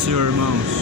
Senhor, irmãos.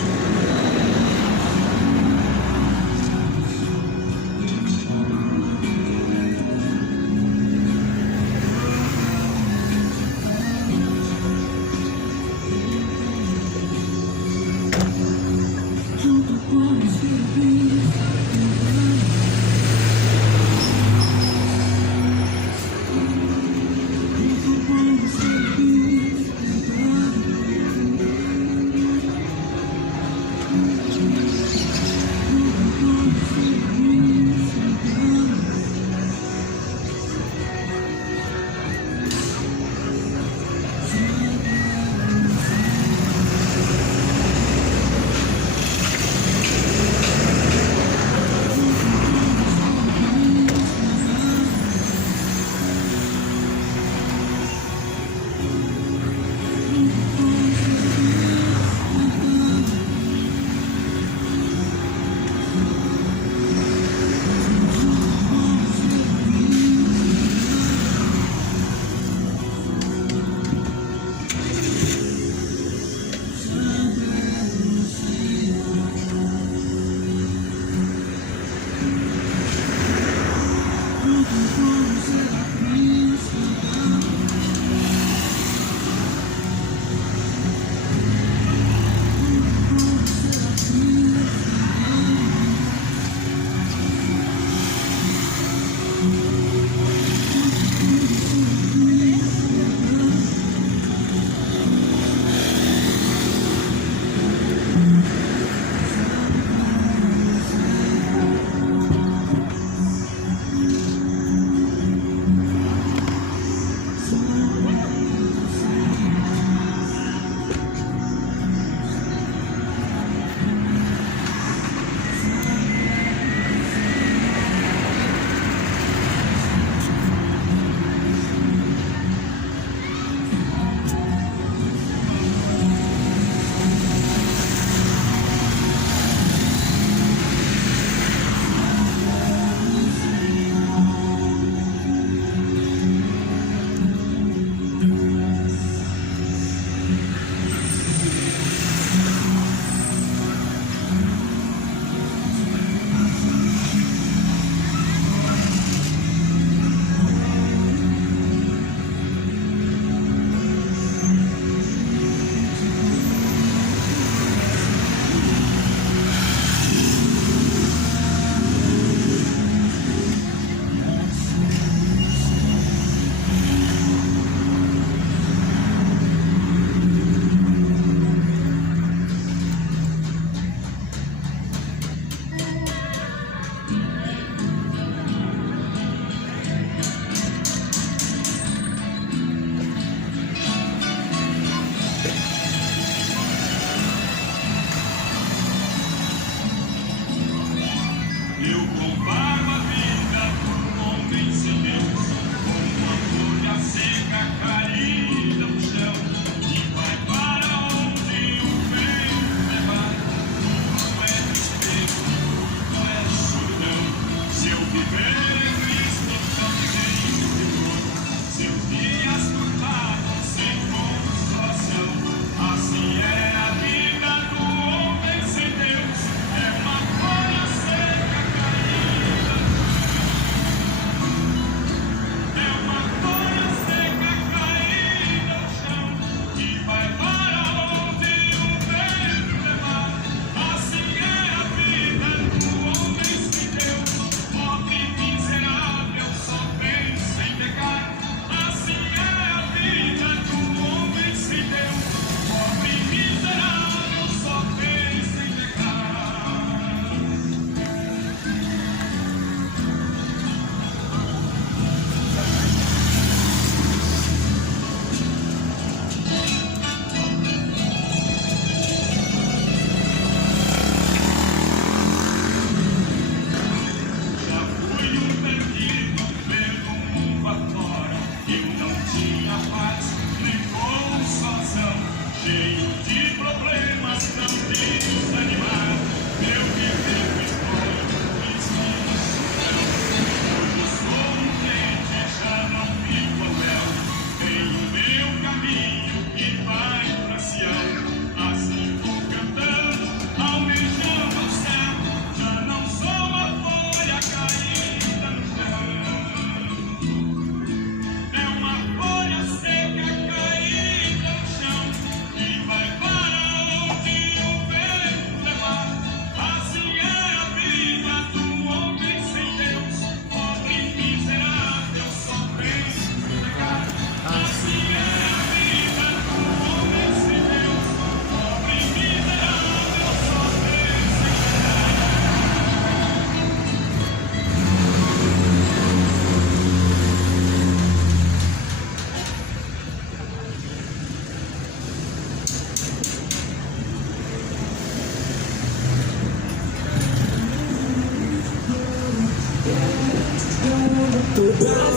Glória a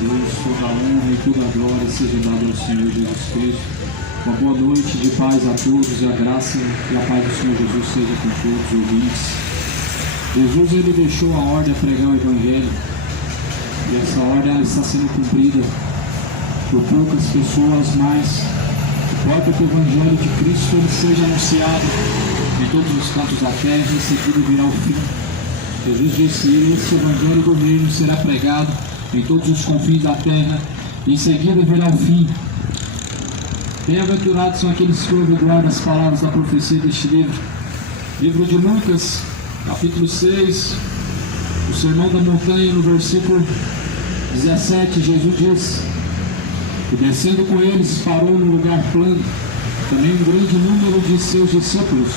Deus, toda a honra e toda a glória seja dada ao Senhor Jesus Cristo. Uma boa noite de paz a todos e a graça e a paz do Senhor Jesus seja com todos os ouvintes. Jesus ele deixou a ordem a pregar o Evangelho e essa ordem ela está sendo cumprida por poucas pessoas, mas importa que o Evangelho de Cristo ele seja anunciado em todos os cantos da terra e em seguida virá o fim. Jesus disse: esse Evangelho do Reino será pregado em todos os confins da terra e em seguida virá o fim. Bem-aventurados são aqueles que ouvem e guardam as palavras da profecia deste livro. Livro de Lucas, capítulo 6, o Sermão da Montanha, no versículo 17, Jesus diz: e descendo com eles, parou num lugar plano, também um grande número de seus discípulos,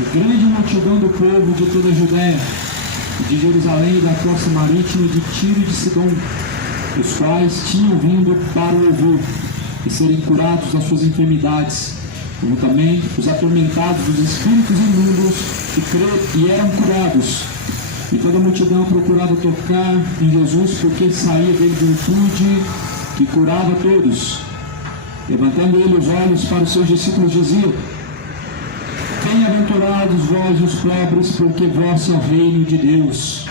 e grande multidão do povo de toda a Judéia, de Jerusalém, da costa marítima, de Tiro e de Sidom, os quais tinham vindo para o ouvir e serem curados das suas enfermidades, como também os atormentados dos espíritos imundos e eram curados. E toda a multidão procurava tocar em Jesus, porque saía dele virtude que curava todos. Levantando ele os olhos para os seus discípulos, dizia: bem-aventurados vós os pobres, porque vosso é o reino de Deus.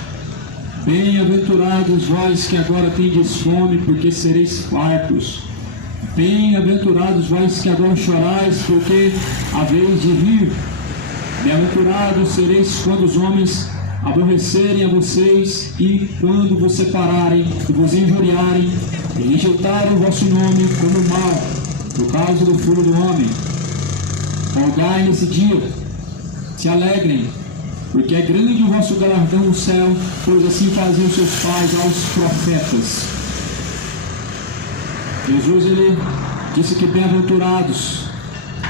Bem-aventurados vós que agora tendes fome, porque sereis fartos. Bem-aventurados vós que agora chorais, porque haveis de rir. Bem-aventurados sereis quando os homens aborrecerem a vocês e quando vos separarem e vos injuriarem e rejeitarem o vosso nome como mal, por causa do Filho do Homem. Folgai nesse dia, se alegrem, porque é grande o vosso galardão no céu, pois assim faziam seus pais aos profetas. Jesus ele disse que bem-aventurados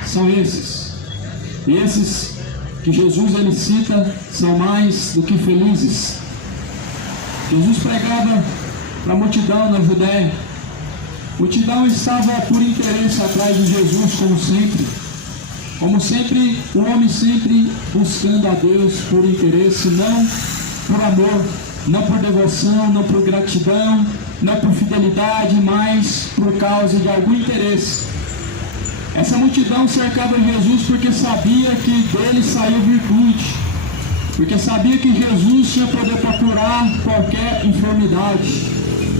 são esses. E esses que Jesus ele cita são mais do que felizes. Jesus pregava para a multidão na Judéia. A multidão estava por interesse atrás de Jesus, como sempre. Como sempre, o homem sempre buscando a Deus por interesse, não por amor, não por devoção, não por gratidão, não por fidelidade, mas por causa de algum interesse. Essa multidão cercava Jesus porque sabia que dele saía virtude, porque sabia que Jesus tinha poder para curar qualquer enfermidade,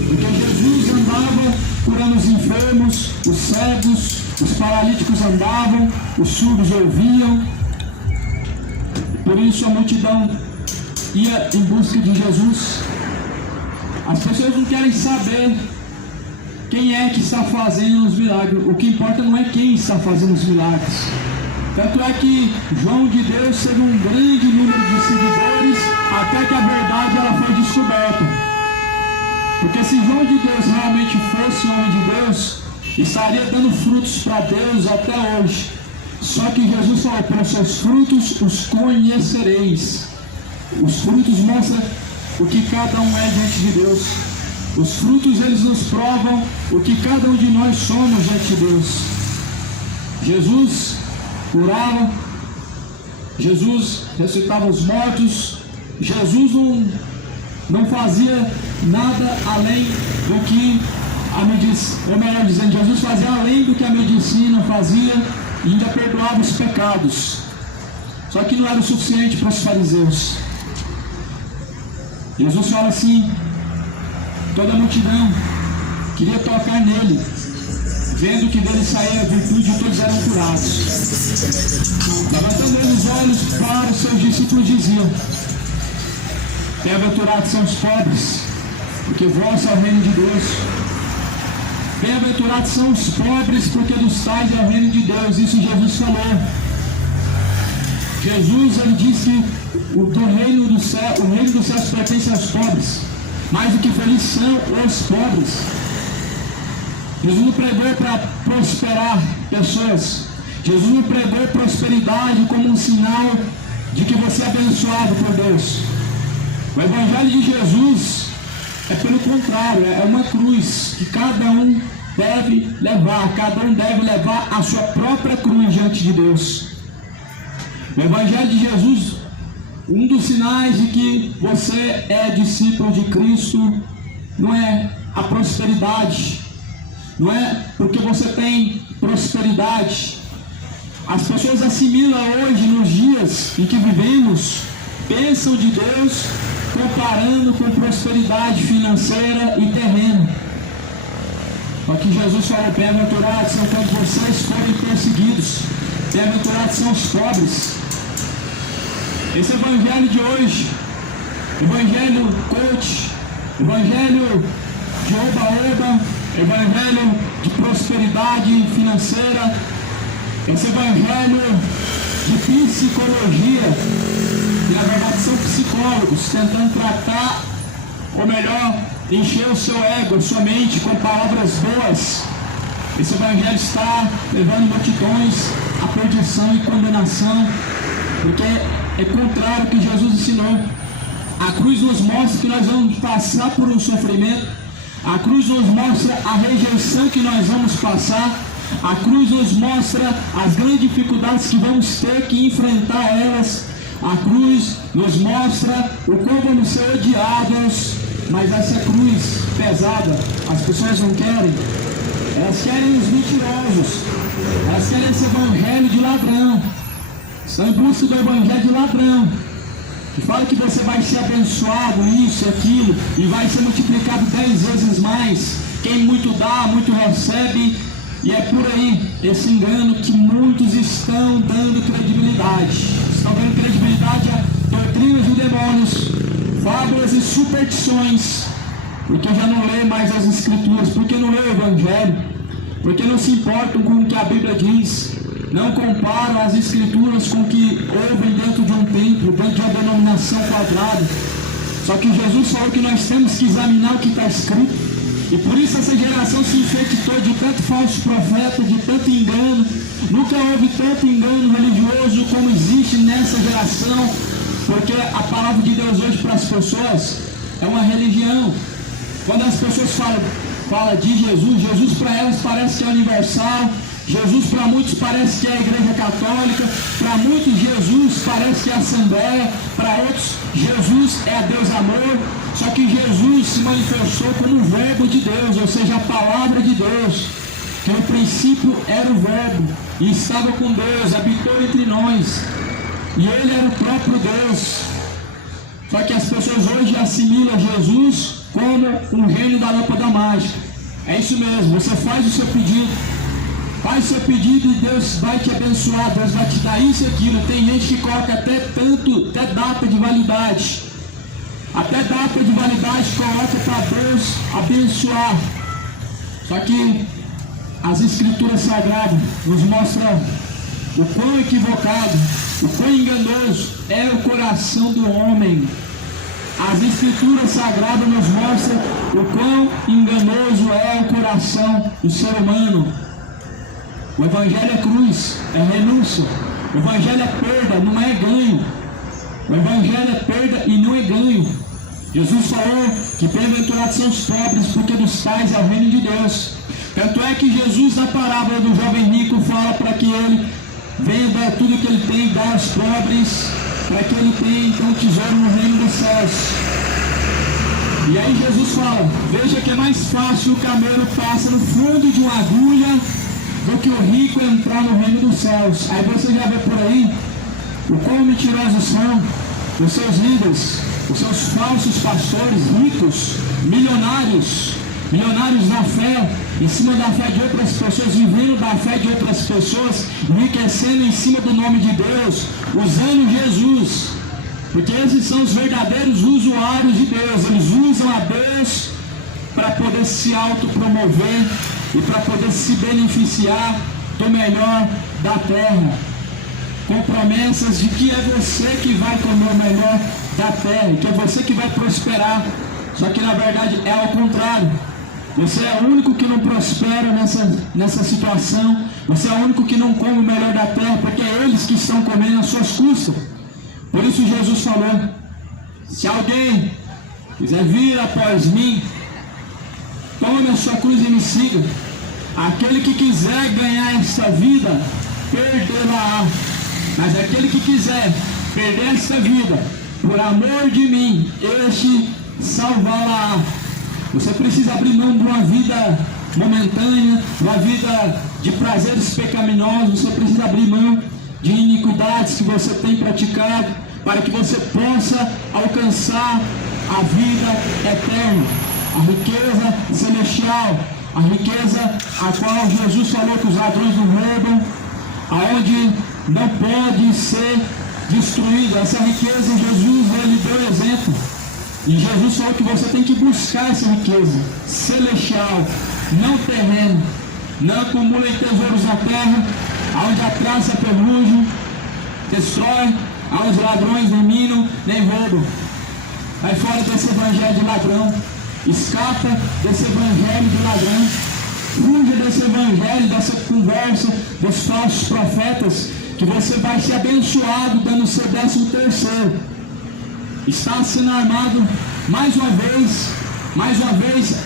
porque Jesus andava curando os enfermos, os cegos, os paralíticos andavam, os surdos ouviam. Por isso a multidão ia em busca de Jesus. As pessoas não querem saber quem é que está fazendo os milagres. O que importa não é quem está fazendo os milagres. Tanto é que João de Deus teve um grande número de seguidores até que a verdade ela foi descoberta. Porque se João de Deus realmente fosse homem de Deus, estaria dando frutos para Deus até hoje. Só que Jesus falou: pelos seus frutos os conhecereis. Os frutos mostram o que cada um é diante de Deus. Os frutos eles nos provam o que cada um de nós somos diante de Deus. Jesus curava, Jesus ressuscitava os mortos, Jesus não fazia nada além do que a medicina, ou melhor dizendo, Jesus fazia além do que a medicina fazia e ainda perdoava os pecados. Só que não era o suficiente para os fariseus. Jesus fala assim: toda a multidão queria tocar nele, vendo que dele saía a virtude e todos eram curados. Levantando ele os olhos para os seus discípulos, dizia: bem-aventurados são os pobres, porque vosso é o reino de Deus. Bem-aventurados são os pobres, porque dos tais é o reino de Deus. Isso Jesus falou. Jesus ele disse que o reino dos céus pertence aos pobres. Mais do que felizes são os pobres. Jesus não pregou para prosperar pessoas. Jesus não pregou prosperidade como um sinal de que você é abençoado por Deus. O Evangelho de Jesus é pelo contrário, é uma cruz que cada um deve levar a sua própria cruz diante de Deus. O Evangelho de Jesus, Um dos sinais de que você é discípulo de Cristo não é a prosperidade, não é porque você tem prosperidade. As pessoas assimilam hoje, nos dias em que vivemos, pensam de Deus comparando com prosperidade financeira e terrena. Só que Jesus falou: bem-aventurados são quando vocês forem perseguidos, bem-aventurados são os pobres. Esse evangelho de hoje, evangelho coach, evangelho de oba-oba, evangelho de prosperidade financeira, esse evangelho de psicologia, que na verdade são psicólogos tentando tratar, ou melhor, encher o seu ego, a sua mente com palavras boas. Esse evangelho está levando multidões à perdição e condenação, porque é contrário ao que Jesus ensinou. A cruz nos mostra que nós vamos passar por um sofrimento, a cruz nos mostra a rejeição que nós vamos passar, a cruz nos mostra as grandes dificuldades que vamos ter que enfrentar elas, a cruz nos mostra o como vamos ser odiados. Mas essa cruz pesada, as pessoas não querem. Elas querem os mentirosos, elas querem esse evangelho de ladrão, estão em busca do evangelho de ladrão, que fala que você vai ser abençoado, isso, aquilo, e vai ser multiplicado 10 vezes mais. Quem muito dá, muito recebe. E é por aí, esse engano que muitos estão dando credibilidade. Estão dando credibilidade a doutrinas de demônios, fábulas e superstições, porque já não lê mais as Escrituras, porque não lê o Evangelho, porque não se importam com o que a Bíblia diz, não comparam as Escrituras com o que ouvem dentro de um templo, dentro de uma denominação quadrada. Só que Jesus falou que nós temos que examinar o que está escrito. E por isso essa geração se infectou de tanto falso profeta, de tanto engano. Nunca houve tanto engano religioso como existe nessa geração, porque a palavra de Deus hoje para as pessoas é uma religião. Quando as pessoas falam de Jesus, Jesus para elas parece que é universal. Jesus para muitos parece que é a Igreja Católica, para muitos Jesus parece que é a Assembleia, para outros Jesus é a Deus Amor. Só que Jesus se manifestou como o Verbo de Deus, ou seja, a Palavra de Deus, que no princípio era o Verbo, e estava com Deus, habitou entre nós, e Ele era o próprio Deus. Só que as pessoas hoje assimilam Jesus como um gênio da lâmpada mágica. É isso mesmo, você faz o seu pedido, faz o seu pedido e Deus vai te abençoar, Deus vai te dar isso e aquilo. Tem gente que coloca até data de validade. Até data de validade coloca para Deus abençoar. Só que as Escrituras Sagradas nos mostram o quão equivocado, o quão enganoso é o coração do homem. As Escrituras Sagradas nos mostram o quão enganoso é o coração do ser humano. O Evangelho é cruz, é renúncia. O Evangelho é perda, não é ganho. O Evangelho é perda e não é ganho. Jesus falou que bem-aventurados são os pobres, porque dos tais é o reino de Deus. Tanto é que Jesus, na parábola do jovem rico, fala para que ele venda tudo que ele tem, dá aos pobres, para que ele tenha então tesouro no reino dos céus. E aí Jesus fala: veja que é mais fácil o camelo passa no fundo de uma agulha do que o rico entrar no reino dos céus. Aí você já vê por aí o quão mentirosos são os seus líderes, os seus falsos pastores ricos, milionários na fé, em cima da fé de outras pessoas, vivendo da fé de outras pessoas, enriquecendo em cima do nome de Deus, usando Jesus, porque esses são os verdadeiros usuários de Deus. Eles usam a Deus para poder se autopromover e para poder se beneficiar do melhor da terra, com promessas de que é você que vai comer o melhor da terra, que é você que vai prosperar. Só que na verdade é ao contrário. Você é o único que não prospera nessa situação. Você é o único que não come o melhor da terra, porque é eles que estão comendo às suas custas. Por isso Jesus falou: se alguém quiser vir após mim, tome a sua cruz e me siga. Aquele que quiser ganhar esta vida, perderá. Mas aquele que quiser perder esta vida por amor de mim, este salvá-la. Você precisa abrir mão de uma vida momentânea, uma vida de prazeres pecaminosos. Você precisa abrir mão de iniquidades que você tem praticado, para que você possa alcançar a vida eterna, a riqueza celestial, a riqueza a qual Jesus falou que os ladrões não roubam, aonde não pode ser destruída. Essa riqueza, Jesus, ele deu exemplo. E Jesus falou que você tem que buscar essa riqueza celestial, não terrena. Não acumulem tesouros na terra, aonde a traça, a ferrugem destrói, aonde os ladrões nem minam, nem roubam. Vai fora desse evangelho de ladrão. Escapa desse evangelho de ladrão. Fuja desse evangelho, dessa conversa dos falsos profetas, que você vai ser abençoado dando o seu 13º. Está sendo armado mais uma vez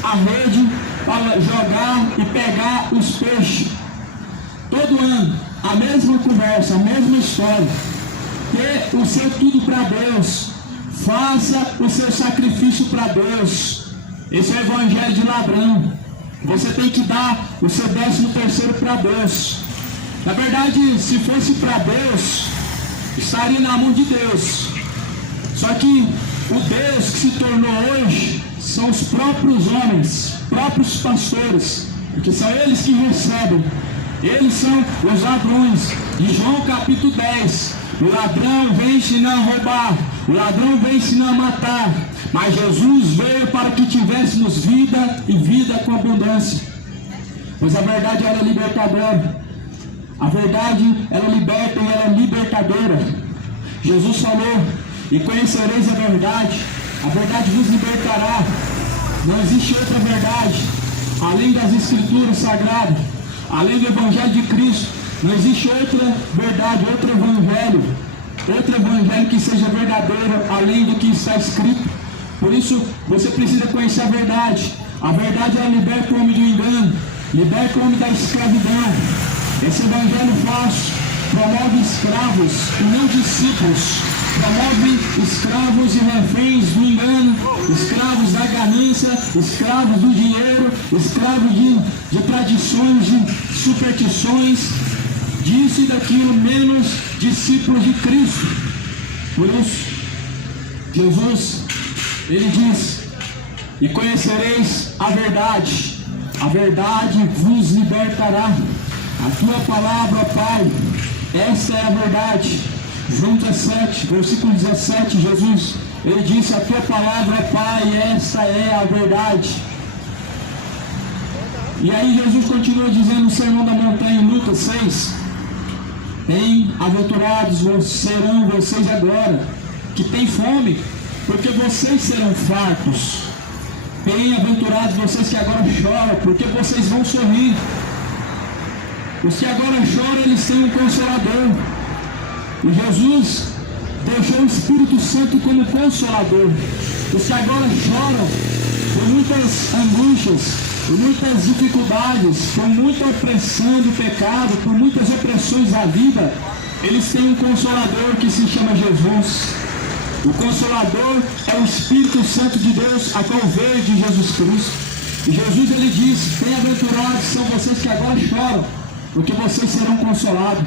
a rede para jogar e pegar os peixes. Todo ano, a mesma conversa, a mesma história. Dê o seu tudo para Deus. Faça o seu sacrifício para Deus. Esse é o evangelho de ladrão. Você tem que dar o seu 13º para Deus. Na verdade, se fosse para Deus, estaria na mão de Deus. Só que o Deus que se tornou hoje são os próprios homens, próprios pastores, porque são eles que recebem. Eles são os ladrões. Em João capítulo 10, o ladrão vem ensinar a roubar, o ladrão vem ensinar a matar, mas Jesus veio para que tivéssemos vida e vida com abundância. Pois a verdade ela é libertadora, a verdade ela liberta e ela é libertadora. Jesus falou: e conhecereis a verdade vos libertará. Não existe outra verdade, além das Escrituras Sagradas, além do Evangelho de Cristo. Não existe outra verdade, outro evangelho que seja verdadeiro, além do que está escrito. Por isso, você precisa conhecer a verdade. A verdade ela liberta o homem do engano, liberta o homem da escravidão. Esse evangelho falso promove escravos e não discípulos. Promove escravos e reféns do engano, escravos da ganância, escravos do dinheiro, escravos de tradições, de superstições, disso e daquilo, menos discípulos de Cristo. Por isso, Jesus, ele diz: e conhecereis a verdade vos libertará. A tua palavra, Pai, essa é a verdade. João 17, versículo 17, Jesus, ele disse: a tua palavra, Pai, essa é a verdade. E aí Jesus continua dizendo no Sermão da Montanha, em Lucas 6, bem-aventurados serão vocês agora, que têm fome, porque vocês serão fartos. Bem-aventurados vocês que agora choram, porque vocês vão sorrir. Os que agora choram, eles têm um Consolador. E Jesus deixou o Espírito Santo como Consolador. Os que agora choram por muitas angústias, por muitas dificuldades, por muita opressão do pecado, por muitas opressões da vida, eles têm um Consolador que se chama Jesus. O Consolador é o Espírito Santo de Deus, a qual veio de Jesus Cristo. E Jesus, ele disse: bem-aventurados são vocês que agora choram, porque vocês serão consolados.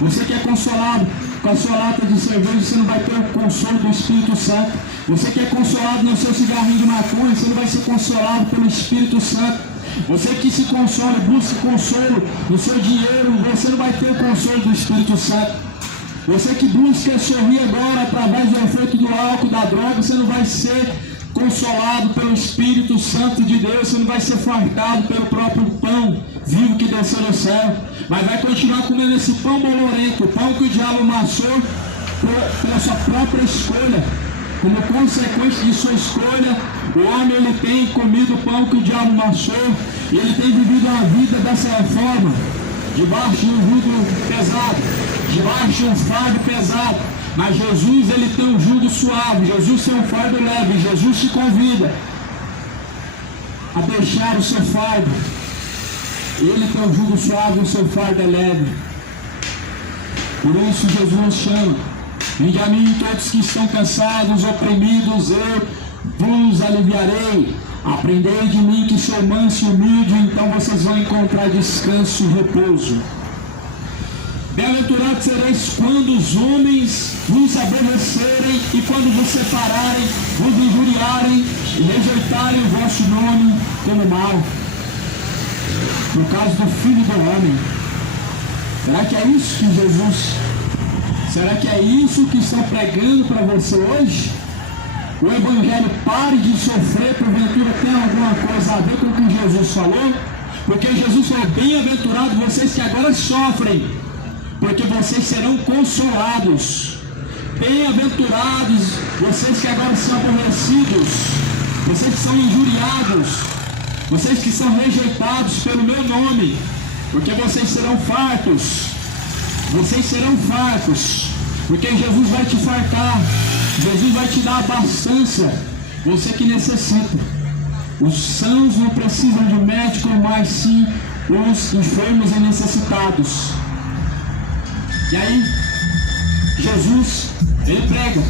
Você que é consolado com a sua lata de cerveja, você não vai ter o consolo do Espírito Santo. Você que é consolado no seu cigarrinho de maconha, você não vai ser consolado pelo Espírito Santo. Você que se consola, busca consolo no seu dinheiro, você não vai ter o consolo do Espírito Santo. Você que busca sorrir agora através do efeito do álcool, da droga, você não vai ser consolado pelo Espírito Santo de Deus, você não vai ser fartado pelo próprio pão vivo que desceu do céu, mas vai continuar comendo esse pão bolorento, o pão que o diabo amassou pela sua própria escolha. Como consequência de sua escolha, o homem ele tem comido o pão que o diabo amassou, e ele tem vivido a vida dessa forma, debaixo de um jugo pesado, debaixo de um fardo pesado. Mas Jesus, ele tem um jugo suave, Jesus tem um fardo leve. Jesus te convida a deixar o seu fardo. Ele tem um jugo suave, o seu fardo é leve. Por isso Jesus chama Vinde a mim todos que estão cansados, oprimidos, eu vos aliviarei. Aprendei de mim que sou manso e humilde, então vocês vão encontrar descanso e repouso. Bem-aventurados sereis quando os homens vos aborrecerem e quando vos separarem, vos injuriarem e rejeitarem o vosso nome como mal, por causa do Filho do Homem. Será que é isso que Jesus... Será que é isso que estão pregando para você hoje? O Evangelho pare de sofrer, porventura tem alguma coisa a ver com o que Jesus falou? Porque Jesus falou, bem-aventurados vocês que agora sofrem, porque vocês serão consolados. Bem-aventurados vocês que agora são aborrecidos, vocês que são injuriados, vocês que são rejeitados pelo meu nome, porque vocês serão fartos. Vocês serão fartos, porque Jesus vai te fartar, Jesus vai te dar abastança, você que necessita. Os sãos não precisam de médico, mas sim os enfermos e necessitados. E aí, Jesus, ele prega,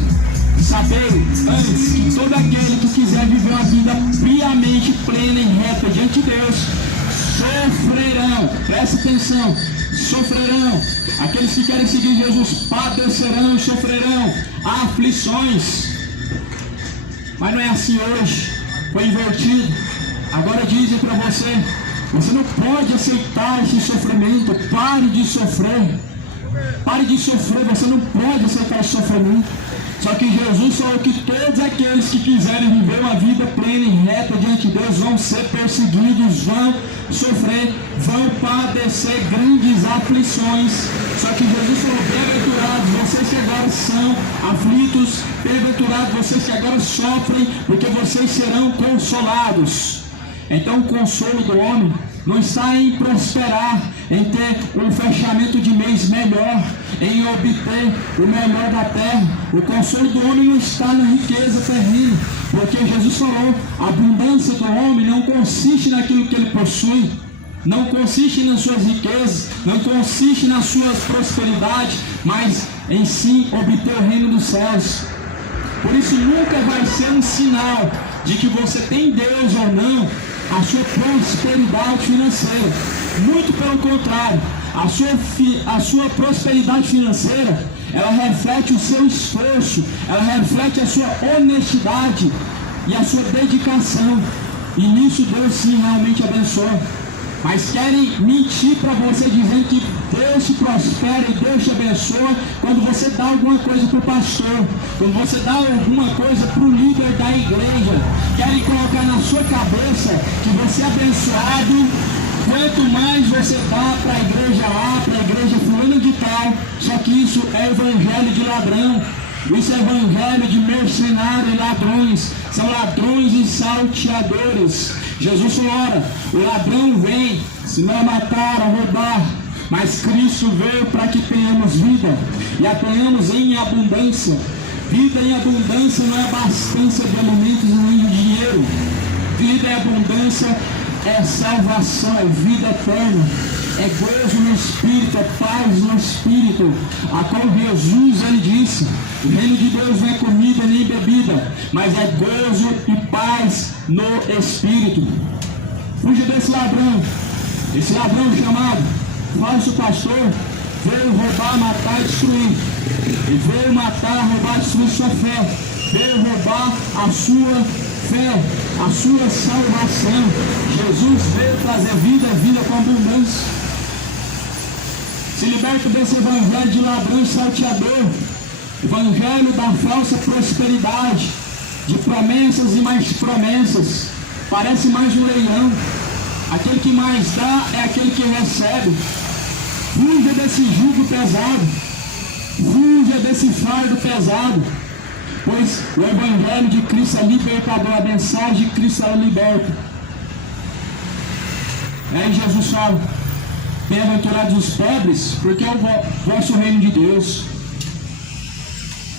saber antes que todo aquele que quiser viver uma vida piamente, plena e reta diante de Deus, sofrerão, presta atenção, sofrerão. Aqueles que querem seguir Jesus padecerão e sofrerão aflições. Mas não é assim hoje, foi invertido. Agora dizem para você, você não pode aceitar esse sofrimento, pare de sofrer. Pare de sofrer, você não pode aceitar esse sofrimento. Só que Jesus falou que todos aqueles que quiserem viver uma vida plena e reta diante de Deus vão ser perseguidos, vão sofrer, vão padecer grandes aflições. Só que Jesus falou, bem-aventurados vocês que agora são aflitos, bem-aventurados vocês que agora sofrem, porque vocês serão consolados. Então o consolo do homem não está em prosperar, em ter um fechamento de mês melhor, em obter o melhor da terra. O consolo do homem não está na riqueza terrena, porque Jesus falou, a abundância do homem não consiste naquilo que ele possui, não consiste nas suas riquezas, não consiste na sua prosperidade, mas em sim obter o reino dos céus. Por isso nunca vai ser um sinal de que você tem Deus ou não a sua prosperidade financeira. Muito pelo contrário, a sua prosperidade financeira, ela reflete o seu esforço, ela reflete a sua honestidade e a sua dedicação. E nisso Deus sim realmente abençoa. Mas querem mentir para você dizendo que Deus te prospera e Deus te abençoa quando você dá alguma coisa para o pastor, quando você dá alguma coisa para o líder da igreja. Querem colocar na sua cabeça que você é abençoado quanto mais você dá para a igreja A, para a igreja fulana de tal. Só que isso é evangelho de ladrão. Isso é evangelho de mercenário e ladrões. São ladrões e salteadores. Jesus falou, ora, o ladrão vem, se não a matar, a roubar, mas Cristo veio para que tenhamos vida, e a tenhamos em abundância. Vida em abundância não é abastança de alimentos nem de dinheiro. Vida em abundância é salvação, é vida eterna, é gozo no Espírito, é paz no Espírito, a qual Jesus, ele disse, o reino de Deus não é comida nem bebida, mas é gozo e paz no Espírito. Fuja desse ladrão, esse ladrão chamado falso pastor, veio roubar, matar e destruir. Ele veio matar, roubar e destruir sua fé, veio roubar a sua fé, a sua salvação. Jesus veio trazer vida, vida com abundância. Se liberta desse evangelho de ladrão e salteador, evangelho da falsa prosperidade, de promessas e mais promessas. Parece mais um leilão. Aquele que mais dá é aquele que recebe. Fuja desse jugo pesado, fuja desse fardo pesado, pois o evangelho de Cristo é libertador, a mensagem de Cristo é liberta. Aí Jesus fala, bem-aventurados os pobres, porque é o vosso reino de Deus.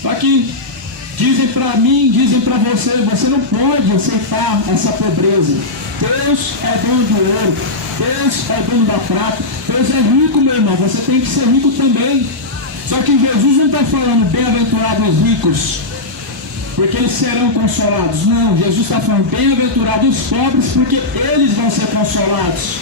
Só que dizem para mim, dizem para você, você não pode aceitar essa pobreza. Deus é dono do ouro, Deus é dono da prata, Deus é rico, meu irmão, você tem que ser rico também. Só que Jesus não está falando bem-aventurados os ricos, porque eles serão consolados. Não, Jesus está falando bem-aventurados os pobres, porque eles vão ser consolados.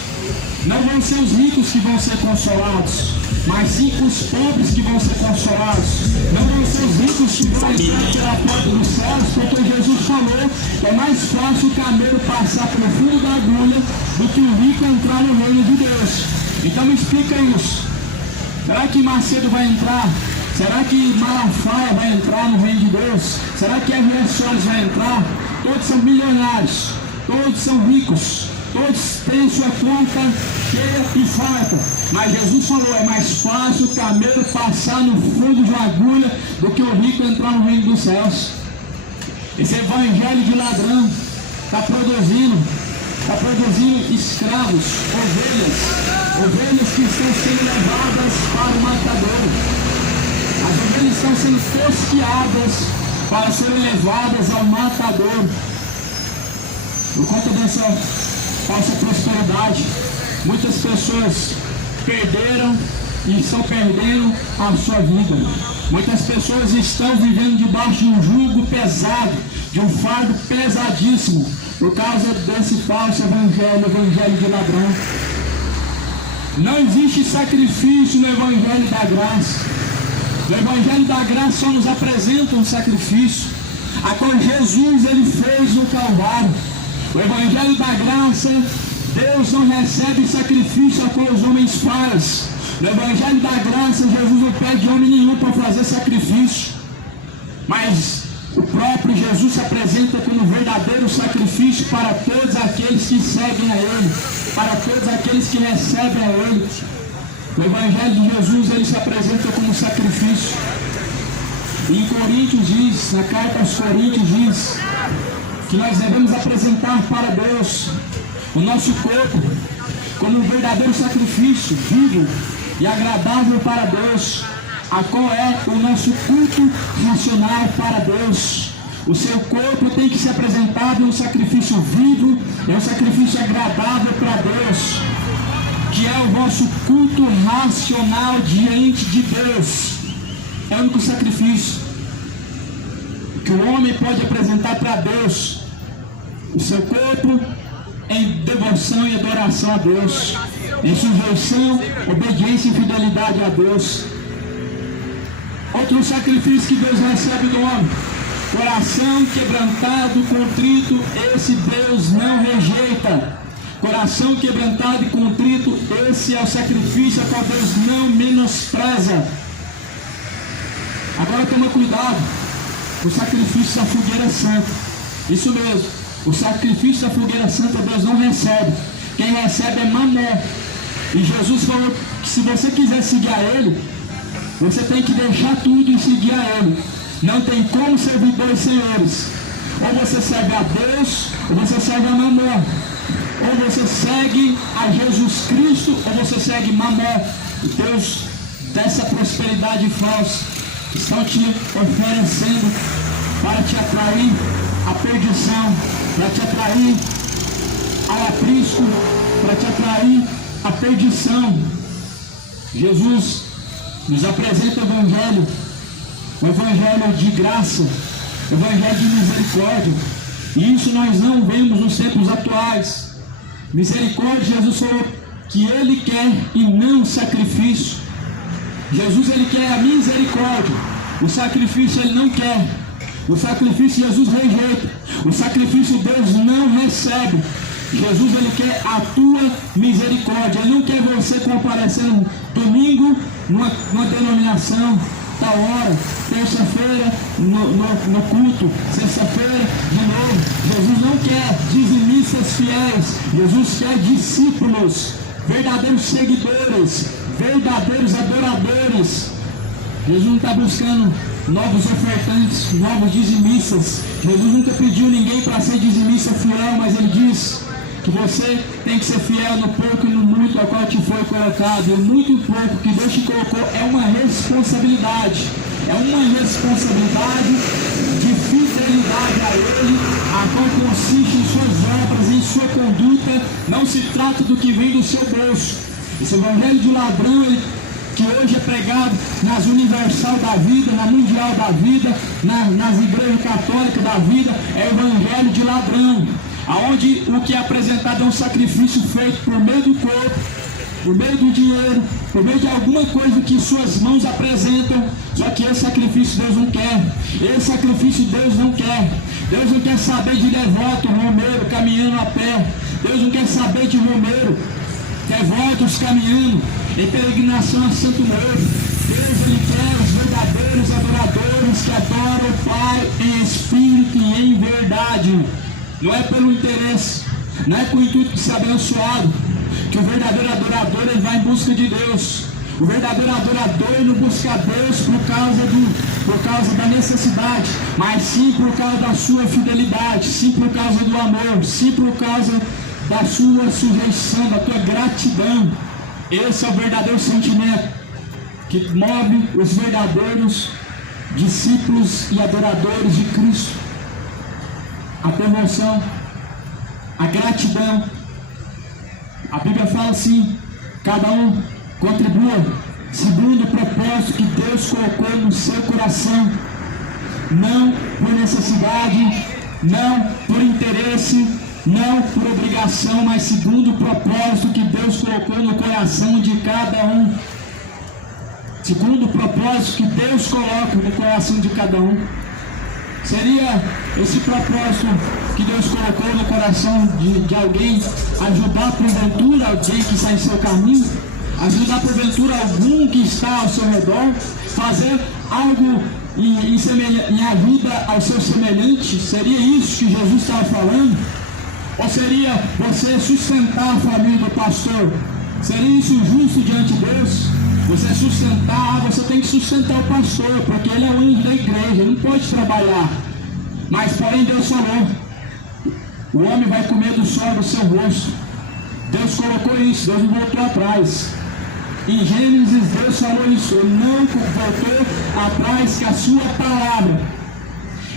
Não vão ser os ricos que vão ser consolados, mas sim os pobres que vão ser consolados. Não vão ser os ricos que vão entrar pela porta dos céus, porque Jesus falou que é mais fácil o camelo passar pelo fundo da agulha do que o rico entrar no reino de Deus. Então me explica isso. Será que Macedo vai entrar? Será que Malafaia vai entrar no reino de Deus? Será que R.S. Soares vai entrar? Todos são milionários, todos são ricos, todos têm sua conta cheia e farta. Mas Jesus falou, é mais fácil o camelo passar no fundo de uma agulha do que o rico entrar no reino dos céus. Esse evangelho de ladrão está produzindo escravos, ovelhas que estão sendo levadas para o matadouro. As ovelhas estão sendo tosqueadas para serem levadas ao matadouro. Por conta dessa falsa prosperidade, muitas pessoas perderam e estão perdendo a sua vida. Muitas pessoas estão vivendo debaixo de um jugo pesado, de um fardo pesadíssimo, por causa desse falso evangelho de ladrão. Não existe sacrifício no evangelho da graça. O evangelho da graça só nos apresenta um sacrifício, a qual Jesus ele fez no Calvário. O evangelho da graça, Deus não recebe sacrifício a qual os homens fazem. No evangelho da graça, Jesus não pede homem nenhum para fazer sacrifício, mas o próprio Jesus se apresenta como verdadeiro sacrifício para todos aqueles que seguem a Ele, para todos aqueles que recebem a Ele. O evangelho de Jesus ele se apresenta como sacrifício. E em Coríntios diz, na carta aos Coríntios diz, que nós devemos apresentar para Deus o nosso corpo como um verdadeiro sacrifício, vivo e agradável para Deus, a qual é o nosso culto racional para Deus. O seu corpo tem que ser apresentado em um sacrifício vivo, é um sacrifício agradável para Deus, que é o vosso culto racional diante de Deus. É o único sacrifício que o homem pode apresentar para Deus, o seu corpo em devoção e adoração a Deus, em sujeição, obediência e fidelidade a Deus. Outro sacrifício que Deus recebe do homem: coração quebrantado, contrito, esse Deus não rejeita. Coração quebrantado e contrito, esse é o sacrifício a qual Deus não menospreza. Agora toma cuidado, o sacrifício da fogueira santa, isso mesmo, o sacrifício da fogueira santa Deus não recebe. Quem recebe é Mané. E Jesus falou que se você quiser seguir a Ele, você tem que deixar tudo e seguir a Ele. Não tem como servir dois senhores. Ou você serve a Deus, ou você serve a Mamon. Ou você segue a Jesus Cristo, ou você segue Mamon. E Deus dessa prosperidade falsa estão te oferecendo para te atrair à perdição, para te atrair ao aprisco, para te atrair à perdição. Jesus nos apresenta o evangelho de graça, o evangelho de misericórdia, e isso nós não vemos nos tempos atuais. Misericórdia, Jesus falou que Ele quer e não sacrifício. Jesus ele quer a misericórdia, o sacrifício Ele não quer. O sacrifício Jesus rejeita, o sacrifício Deus não recebe. Jesus ele quer a tua misericórdia. Ele não quer você comparecendo domingo numa denominação, tal hora, terça-feira no culto, sexta-feira de novo. Jesus não quer dizimistas fiéis. Jesus quer discípulos, verdadeiros seguidores, verdadeiros adoradores. Jesus não está buscando novos ofertantes, novos dizimistas. Jesus nunca pediu ninguém para ser dizimista fiel, mas Ele diz que você tem que ser fiel no pouco e no muito a qual te foi colocado. E o muito e pouco que Deus te colocou é uma responsabilidade. É uma responsabilidade de fidelidade a Ele, a qual consiste em suas obras, em sua conduta. Não se trata do que vem do seu bolso. Esse evangelho de ladrão, ele que hoje é pregado nas Universal da Vida, na Mundial da Vida, nas igrejas católicas da vida, é o evangelho de ladrão, aonde o que é apresentado é um sacrifício feito por meio do corpo, por meio do dinheiro, por meio de alguma coisa que suas mãos apresentam. Só que esse sacrifício Deus não quer. Esse sacrifício Deus não quer. Deus não quer saber de devoto, romeiro, caminhando a pé. Deus não quer saber de romeiro, devotos caminhando em peregrinação a Santo Novo. Deus, Ele quer os verdadeiros adoradores que adoram o Pai em espírito e em verdade. Não é pelo interesse, não é com o intuito de ser abençoado, que o verdadeiro adorador ele vai em busca de Deus. O verdadeiro adorador ele não busca Deus por causa da necessidade, mas sim por causa da sua fidelidade, sim por causa do amor, sim por causa da sua sujeição, da tua gratidão. Esse é o verdadeiro sentimento que move os verdadeiros discípulos e adoradores de Cristo. A devoção, a gratidão. A Bíblia fala assim: cada um contribua segundo o propósito que Deus colocou no seu coração, não por necessidade, não por interesse, não por obrigação, mas segundo o propósito que Deus colocou no coração de cada um. Segundo o propósito que Deus coloca no coração de cada um. Seria esse propósito que Deus colocou no coração de alguém ajudar porventura alguém que está em seu caminho, ajudar porventura algum que está ao seu redor, fazer algo em ajuda ao seu semelhante? Seria isso que Jesus estava falando? Ou seria você sustentar a família do pastor? Seria isso justo diante de Deus? Você sustentar, você tem que sustentar o pastor, porque ele é o anjo da igreja, ele não pode trabalhar. Mas porém Deus falou: o homem vai comer do sol do seu rosto. Deus colocou isso, Deus não voltou atrás. Em Gênesis Deus falou isso, ele não voltou atrás, que a sua palavra,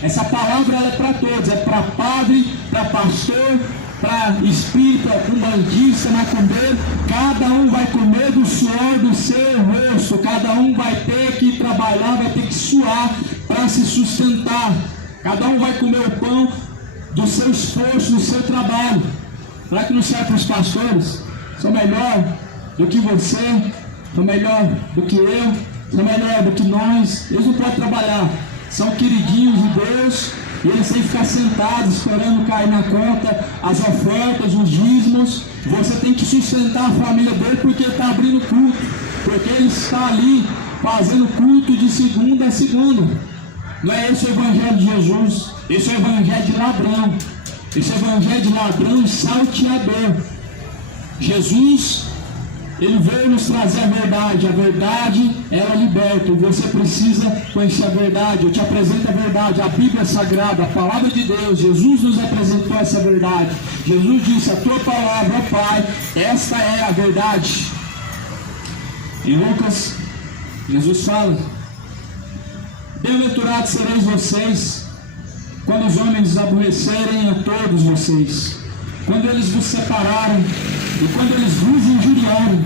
essa palavra ela é para todos, é para padre, para pastor, para espírita, umbandista, macumbeiro. Cada um vai comer do suor do seu rosto, cada um vai ter que trabalhar, vai ter que suar para se sustentar. Cada um vai comer o pão do seu esforço, do seu trabalho. Será que não serve para os pastores? São melhor do que você, são melhor do que eu, são melhor do que nós. Eles não podem trabalhar, são queridinhos de Deus, e eles têm que ficar sentados esperando cair na conta as ofertas, os dízimos. Você tem que sustentar a família dele porque ele está abrindo culto, porque ele está ali fazendo culto de segunda a segunda. Não é esse o evangelho de Jesus. Esse é o evangelho de ladrão. Esse é o evangelho de ladrão e salteador. Jesus, ele veio nos trazer a verdade. A verdade, ela liberta. E você precisa conhecer a verdade. Eu te apresento a verdade. A Bíblia Sagrada, a palavra de Deus. Jesus nos apresentou essa verdade. Jesus disse: a tua palavra, ó Pai, esta é a verdade. Em Lucas, Jesus fala: bem-aventurados sereis vocês quando os homens aborrecerem a todos vocês, quando eles vos separarem e quando eles vos injuriarem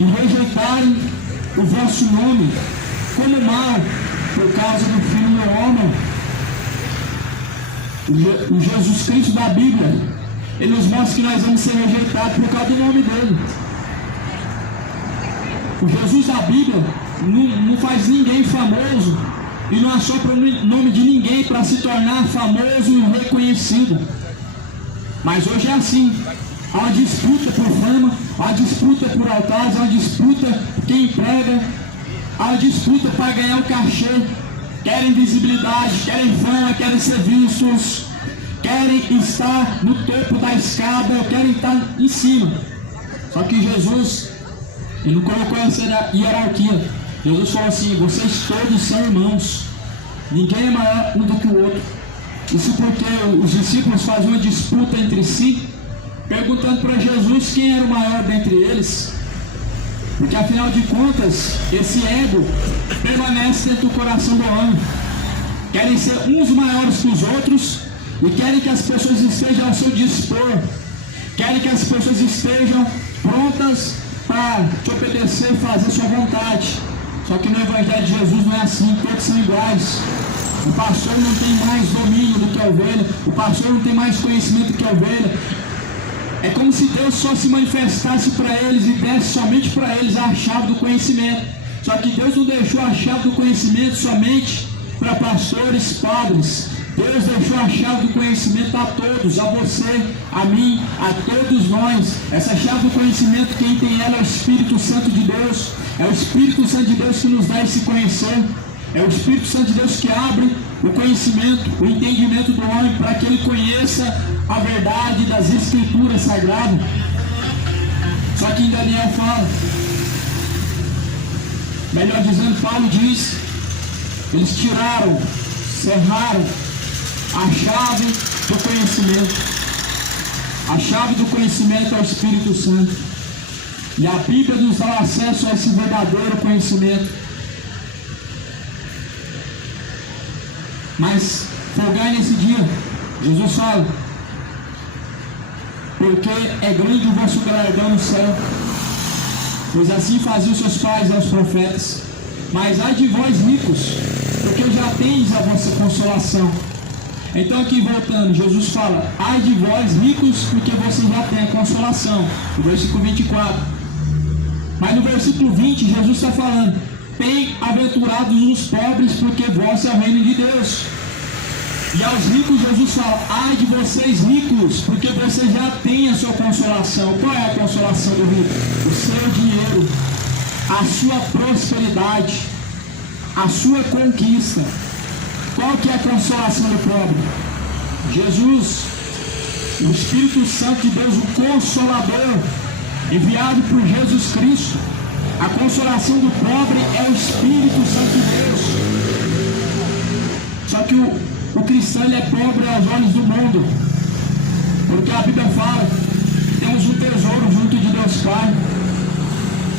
e rejeitarem o vosso nome como mal por causa do Filho do Homem. O Jesus Cristo da Bíblia, ele nos mostra que nós vamos ser rejeitados por causa do nome dele. O Jesus da Bíblia não faz ninguém famoso e não assopra o nome de ninguém para se tornar famoso e reconhecido. Mas hoje é assim. Há uma disputa por fama, há uma disputa por altares, há uma disputa por quem prega, há uma disputa para ganhar o cachê. Querem visibilidade, querem fama, querem ser vistos, querem estar no topo da escada, querem estar em cima. Só que Jesus, ele não colocou essa hierarquia. Jesus falou assim: vocês todos são irmãos, ninguém é maior um do que o outro. Isso porque os discípulos faziam uma disputa entre si, perguntando para Jesus quem era o maior dentre eles. Porque afinal de contas, esse ego permanece dentro do coração do homem. Querem ser uns maiores que os outros e querem que as pessoas estejam ao seu dispor. Querem que as pessoas estejam prontas para te obedecer e fazer sua vontade. Só que no Evangelho de Jesus não é assim, todos são iguais. O pastor não tem mais domínio do que a ovelha, o pastor não tem mais conhecimento do que a ovelha. É como se Deus só se manifestasse para eles e desse somente para eles a chave do conhecimento. Só que Deus não deixou a chave do conhecimento somente para pastores, padres. Deus deixou a chave do conhecimento a todos, a você, a mim, a todos nós. Essa chave do conhecimento, quem tem ela é o Espírito Santo de Deus. É o Espírito Santo de Deus que nos dá esse conhecer. É o Espírito Santo de Deus que abre o conhecimento, o entendimento do homem para que ele conheça a verdade das Escrituras Sagradas. Só que em Daniel fala, melhor dizendo, Paulo diz, eles tiraram, cerraram a chave do conhecimento. A chave do conhecimento é o Espírito Santo. E a Bíblia nos dá acesso a esse verdadeiro conhecimento. Mas folgai nesse dia, Jesus fala, porque é grande o vosso galardão no céu, pois assim faziam seus pais aos profetas. Mas ai de vós ricos, porque já tendes a vossa consolação. Então aqui voltando, Jesus fala, ai de vós ricos, porque você já tem a consolação, no versículo 24. Mas no versículo 20, Jesus está falando, bem-aventurados os pobres, porque vosso é o reino de Deus. E aos ricos Jesus fala, ai de vocês ricos, porque você já tem a sua consolação. Qual é a consolação do rico? O seu dinheiro, a sua prosperidade, a sua conquista. Qual que é a consolação do pobre? Jesus, o Espírito Santo de Deus, o Consolador, enviado por Jesus Cristo. A consolação do pobre é o Espírito Santo de Deus. Só que o cristão ele é pobre aos olhos do mundo, porque a Bíblia fala, temos um tesouro junto de Deus Pai,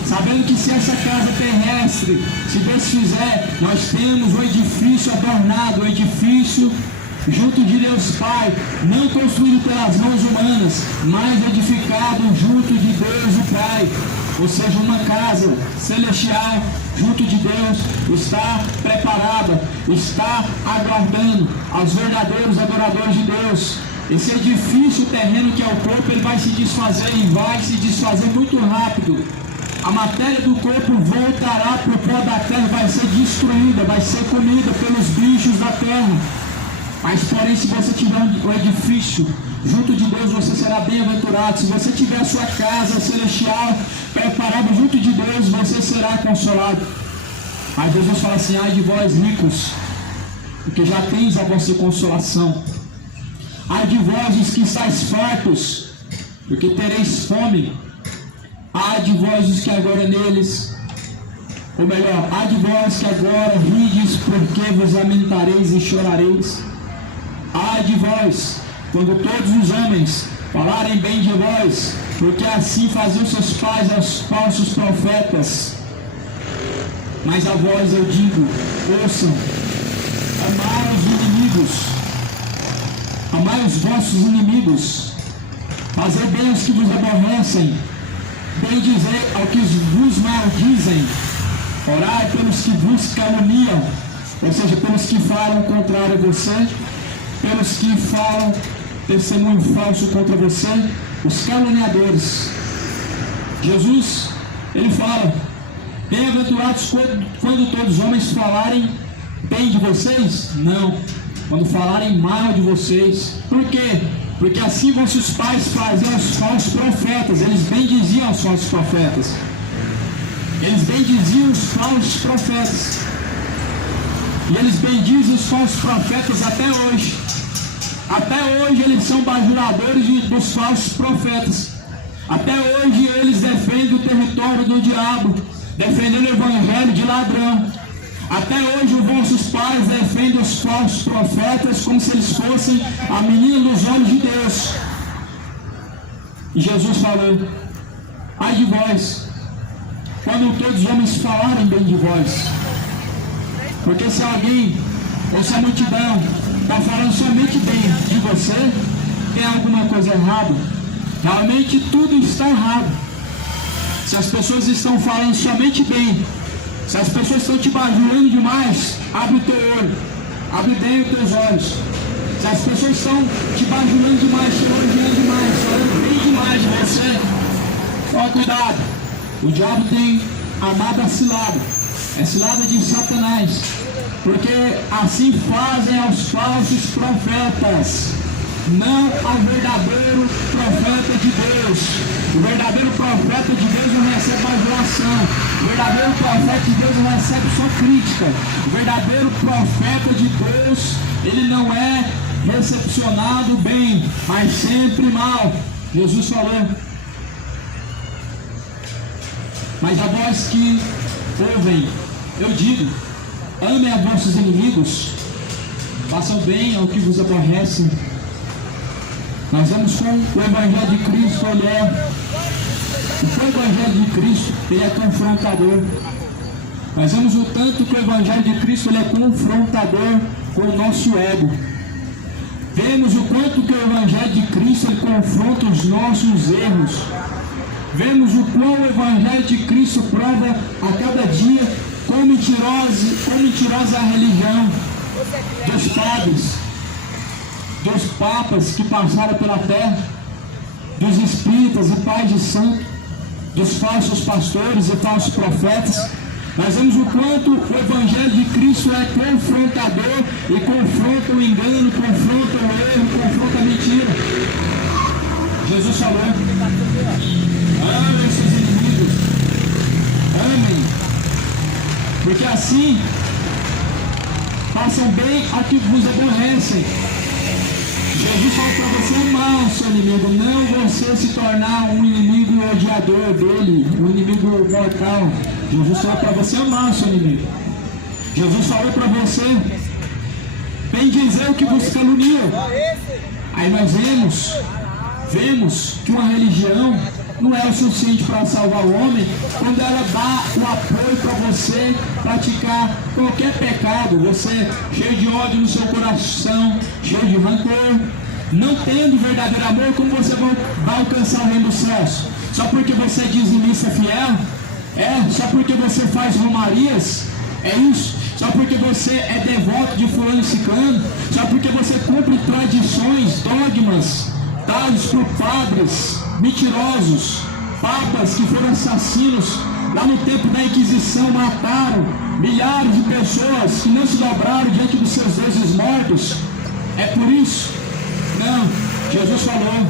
sabendo que se essa casa terrestre, se Deus fizer, nós temos um edifício adornado, um edifício junto de Deus Pai, não construído pelas mãos humanas, mas edificado junto de Deus o Pai. Ou seja, uma casa celestial junto de Deus está preparada, está aguardando aos verdadeiros adoradores de Deus. Esse edifício terreno que é o corpo, ele vai se desfazer e vai se desfazer muito rápido. A matéria do corpo voltará para o pó da terra, vai ser destruída, vai ser comida pelos bichos da terra. Mas porém, se você tiver um edifício junto de Deus, você será bem-aventurado. Se você tiver a sua casa celestial preparada junto de Deus, você será consolado. Aí Jesus fala assim, ai de vós ricos, porque já tens a vossa consolação. Ai de vós os que estáis fartos, porque tereis fome. Ai de vós os que agora neles, ou melhor, ai de vós que agora rides, porque vos lamentareis e chorareis. Ai de vós, quando todos os homens falarem bem de vós, porque assim faziam seus pais aos falsos profetas. Mas a vós eu digo, ouçam, amai os inimigos, amai os vossos inimigos, fazei bem aos que vos aborrecem, bendizei ao que vos maldizem, orai pelos que vos caluniam, ou seja, pelos que falam contrário a você, pelos que falam testemunho falso contra você, os caluniadores. Jesus, ele fala, bem-aventurados quando todos os homens falarem bem de vocês? Não, quando falarem mal de vocês. Por quê? Porque assim vossos pais faziam aos falsos profetas, eles bendiziam os falsos profetas. Eles bendiziam os falsos profetas. E eles bendizem os falsos profetas até hoje. Até hoje eles são bajuladores dos falsos profetas. Até hoje eles defendem o território do diabo, defendendo o evangelho de ladrão. Até hoje os vossos pais defendem os falsos profetas como se eles fossem a menina dos olhos de Deus. E Jesus falou, ai de vós, quando todos os homens falarem bem de vós. Porque se alguém, ou se a multidão, está falando somente bem de você, tem alguma coisa errada. Realmente tudo está errado. Se as pessoas estão falando somente bem, se as pessoas estão te bajulando demais, abre o teu olho, abre bem os teus olhos. Se as pessoas estão te bajulando demais, te elogiando demais, falando bem demais de você, ó, cuidado. O diabo tem amado a cilada, é cilada de Satanás, porque assim fazem aos falsos profetas, não ao verdadeiro profeta de Deus. O verdadeiro profeta de Deus não recebe bajulação, o verdadeiro profeta de Deus não recebe só crítica, o verdadeiro profeta de Deus, ele não é recepcionado bem, mas sempre mal. Jesus falou: mas a vós que ouvem, eu digo, amem a vossos inimigos, façam bem ao que vos aborrecem. Nós vamos com o Evangelho de Cristo, o Evangelho de Cristo, ele é confrontador. Nós vemos o tanto que o Evangelho de Cristo ele é confrontador com o nosso ego. Vemos o quanto que o Evangelho de Cristo ele confronta os nossos erros. Vemos o quão o Evangelho de Cristo prova a cada dia quão mentirosa é a religião dos padres, dos papas que passaram pela terra, dos espíritas e pais de santo, dos falsos pastores e falsos profetas. Nós vemos o quanto o Evangelho de Cristo é confrontador e confronta o engano, confronta o erro, confronta a mentira. Jesus falou: amem seus inimigos, amem, porque assim façam bem a que vos aborrecem. Jesus falou para você amar o seu inimigo, não você se tornar um inimigo odiador dele, um inimigo mortal. Jesus falou para você amar o seu inimigo. Jesus falou para você bem dizer o que vos caluniam. Aí nós vemos que uma religião não é o suficiente para salvar o homem quando ela dá o apoio para você praticar qualquer pecado, você cheio de ódio no seu coração, cheio de rancor, não tendo verdadeiro amor. Como você vai alcançar o reino dos céus? Só porque você é dizimista fiel? Só porque você faz romarias? É isso? Só porque você é devoto de fulano e ciclano? Só porque você cumpre tradições, dogmas dados por padres mentirosos, papas que foram assassinos lá no tempo da Inquisição, mataram milhares de pessoas que não se dobraram diante dos seus deuses mortos? É por isso? Não. Jesus falou: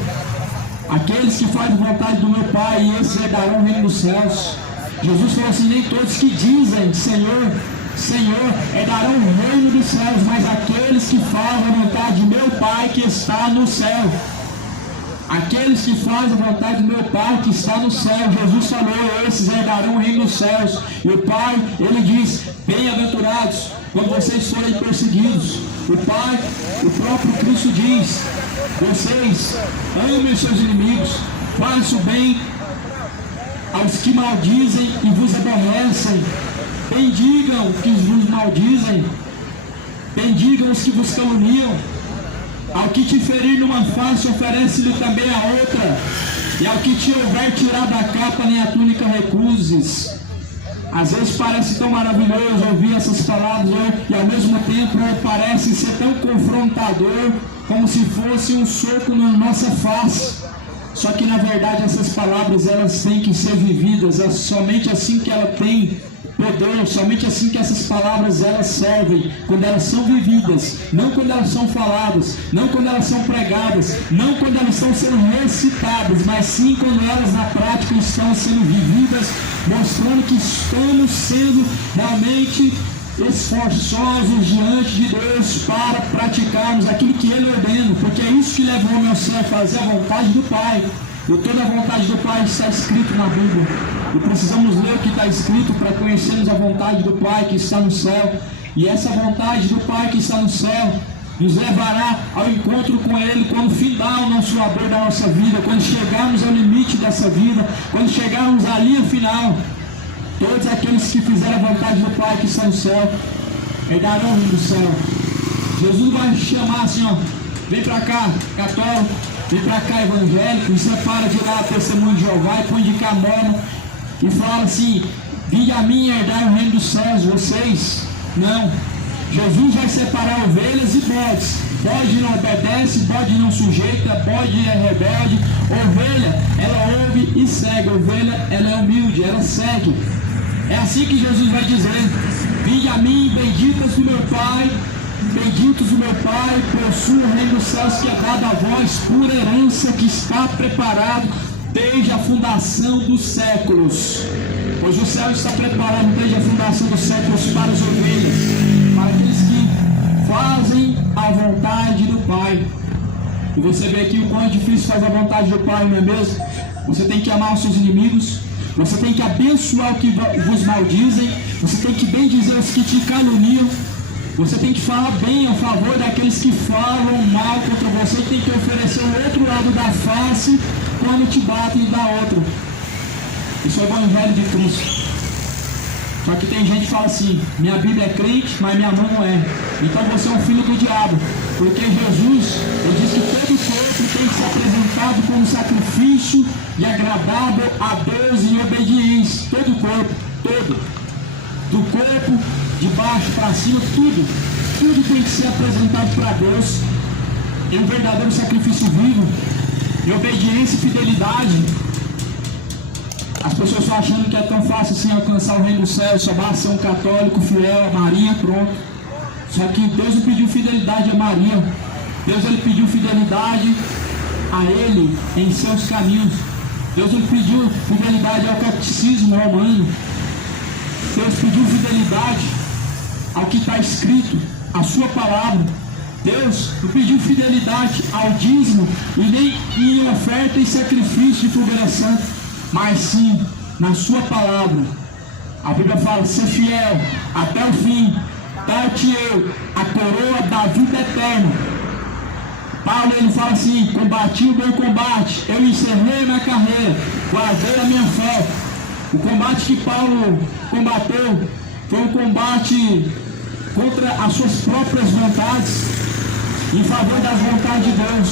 aqueles que fazem vontade do meu Pai, esses herdarão o reino dos céus. Jesus falou assim: nem todos que dizem Senhor, Senhor, herdarão o reino dos céus, mas aqueles que fazem a vontade de meu Pai que está no céu. Aqueles que fazem a vontade do meu Pai que está no céu. Jesus falou: esses herdarão o reino dos céus. E o Pai, ele diz: bem-aventurados quando vocês forem perseguidos. O Pai, o próprio Cristo diz: vocês amem os seus inimigos, façam bem aos que maldizem e vos aborrecem, bendigam os que vos maldizem, bendigam os que vos caluniam. Ao que te ferir numa face, oferece-lhe também a outra, e ao que te houver tirado a capa, nem a túnica recuses. Às vezes parece tão maravilhoso ouvir essas palavras, e ao mesmo tempo parece ser tão confrontador, como se fosse um soco na nossa face. Só que na verdade essas palavras elas têm que ser vividas, é somente assim que ela tem poder, somente assim que essas palavras elas servem, quando elas são vividas, não quando elas são faladas, não quando elas são pregadas, não quando elas estão sendo recitadas, mas sim quando elas na prática estão sendo vividas, mostrando que estamos sendo realmente esforçosos diante de Deus para praticarmos aquilo que Ele ordena, porque é isso que leva o homem ao céu, fazer a vontade do Pai. E toda a vontade do Pai está escrito na Bíblia. E precisamos ler o que está escrito para conhecermos a vontade do Pai que está no céu. E essa vontade do Pai que está no céu nos levará ao encontro com Ele quando findar o nosso labor da nossa vida, quando chegarmos ao limite dessa vida, quando chegarmos à linha final. Todos aqueles que fizerem a vontade do Pai que está no céu herdarão o reino do céu. Jesus vai chamar assim, ó: vem para cá, católico, vem para cá, evangélico, e separa de lá o testemunho de Jeová e põe de cá mormon, e fala assim: vinde a mim e herdai o reino dos céus, vocês. Não. Jesus vai separar ovelhas e bodes. Bode não obedece, bode não sujeita, bode é rebelde. Ovelha, ela ouve e segue. Ovelha, ela é humilde, ela segue. É assim que Jesus vai dizer: vinde a mim, benditas do meu Pai, benditos do meu Pai, possuo o reino dos céus que é dado a vós por herança, que está preparado desde a fundação dos séculos. Pois o céu está preparado desde a fundação dos séculos para as ovelhas, para aqueles que fazem a vontade do Pai. E você vê aqui o quão é difícil fazer a vontade do Pai, não é mesmo? Você tem que amar os seus inimigos, você tem que abençoar o que vos maldizem, você tem que bendizer os que te caluniam, você tem que falar bem a favor daqueles que falam mal contra você, tem que oferecer o outro lado da face quando te batem e dá outro. Isso é o Evangelho de Cristo. Só que tem gente que fala assim: minha Bíblia é crente, mas minha mão não é. Então você é um filho do diabo. Porque Jesus, ele diz que todo corpo tem que ser apresentado como sacrifício e agradável a Deus em obediência. Todo o corpo, todo. Do corpo, de baixo para cima, tudo. Tudo tem que ser apresentado para Deus em um verdadeiro sacrifício vivo, em obediência e fidelidade. As pessoas estão achando que é tão fácil assim alcançar o reino do céu, só basta ser um católico fiel a Maria, pronto. Só que Deus não pediu fidelidade a Maria. Deus ele pediu fidelidade a Ele em seus caminhos. Deus não pediu fidelidade ao catecismo romano. Deus pediu fidelidade ao que está escrito, a sua palavra. Deus não pediu fidelidade ao dízimo e nem em oferta e sacrifício de fogueira santa, mas sim na sua palavra. A Bíblia fala: ser fiel até o fim, dar-te eu a coroa da vida eterna. Paulo ele fala assim: combati o bom combate, eu encerrei a minha carreira, guardei a minha fé. O combate que Paulo combateu foi um combate contra as suas próprias vontades, em favor das vontades de Deus.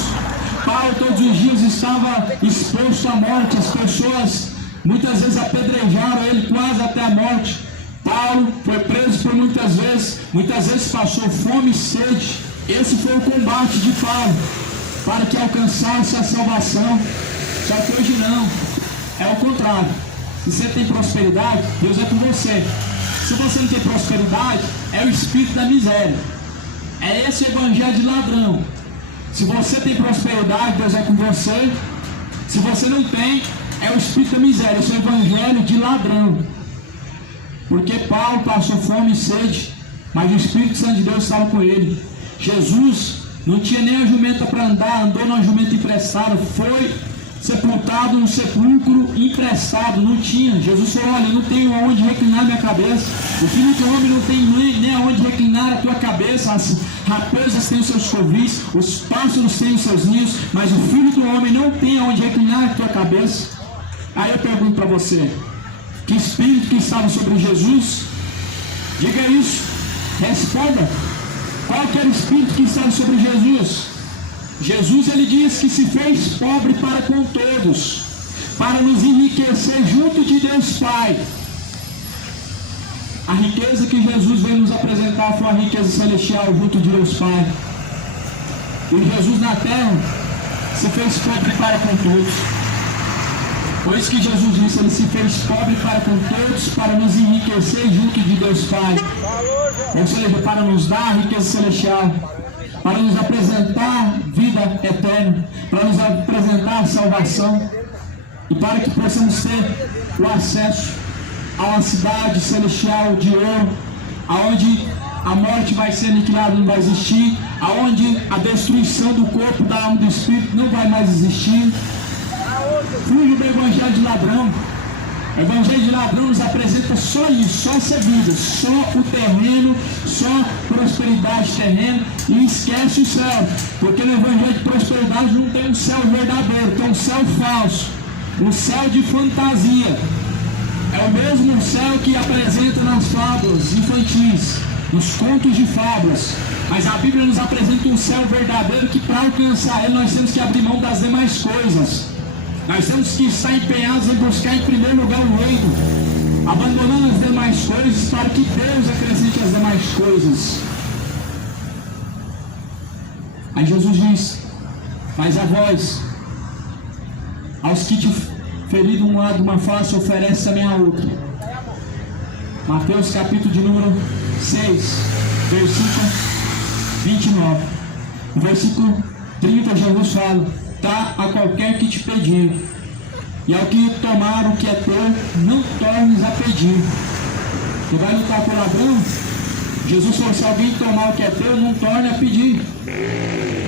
Paulo todos os dias estava exposto à morte. As pessoas muitas vezes apedrejaram ele quase até a morte. Paulo foi preso por muitas vezes passou fome e sede. Esse foi o combate de Paulo, para que alcançasse a salvação. Só que hoje não, é o contrário. Se você tem prosperidade, Deus é com você. Se você não tem prosperidade, é o espírito da miséria. É esse o evangelho de ladrão. Se você tem prosperidade, Deus é com você. Se você não tem, é o espírito da miséria. Esse é o evangelho de ladrão. Porque Paulo passou fome e sede, mas o Espírito Santo de Deus estava com ele. Jesus não tinha nem a jumenta para andar, andou numa jumenta emprestada, foi sepultado no sepulcro emprestado, não tinha. Jesus falou: olha, eu não tenho aonde reclinar minha cabeça. O filho do homem não tem nem aonde reclinar a tua cabeça. As raposas têm os seus covis, os pássaros têm os seus ninhos, mas o filho do homem não tem aonde reclinar a tua cabeça. Aí eu pergunto para você: que espírito que estava sobre Jesus? Diga isso, responda. Qual que era o espírito que estava sobre Jesus? Jesus ele diz que se fez pobre para com todos, para nos enriquecer junto de Deus Pai. A riqueza que Jesus veio nos apresentar foi a riqueza celestial junto de Deus Pai. E Jesus na terra se fez pobre para com todos. Por isso que Jesus disse: ele se fez pobre para com todos, para nos enriquecer junto de Deus Pai. Ou seja, para nos dar a riqueza celestial, para nos apresentar vida eterna, para nos apresentar salvação, e para que possamos ter o acesso a uma cidade celestial de ouro, aonde a morte vai ser aniquilada, não vai existir, aonde a destruição do corpo, da alma e do espírito não vai mais existir. Fuja do evangelho de ladrão. O evangelho de ladrão nos apresenta só isso, só essa vida, só o terreno, só prosperidade terrena, e esquece o céu, porque no evangelho de prosperidade não tem um céu verdadeiro, tem um céu falso, um céu de fantasia. É o mesmo céu que apresenta nas fábulas infantis, nos contos de fábulas, mas a Bíblia nos apresenta um céu verdadeiro que para alcançar ele nós temos que abrir mão das demais coisas. Nós temos que estar empenhados em buscar em primeiro lugar o reino, abandonando as demais coisas para que Deus acrescente as demais coisas. Aí Jesus diz: mas a vós, aos que te feriram um lado uma face, oferece também a outra. Mateus capítulo de número 6, versículo 29. No versículo 30 Jesus fala: dá a qualquer que te pedir, e ao que tomar o que é teu, não tornes a pedir. Você vai lutar com o ladrão? Jesus falou: se alguém tomar o que é teu, não torne a pedir.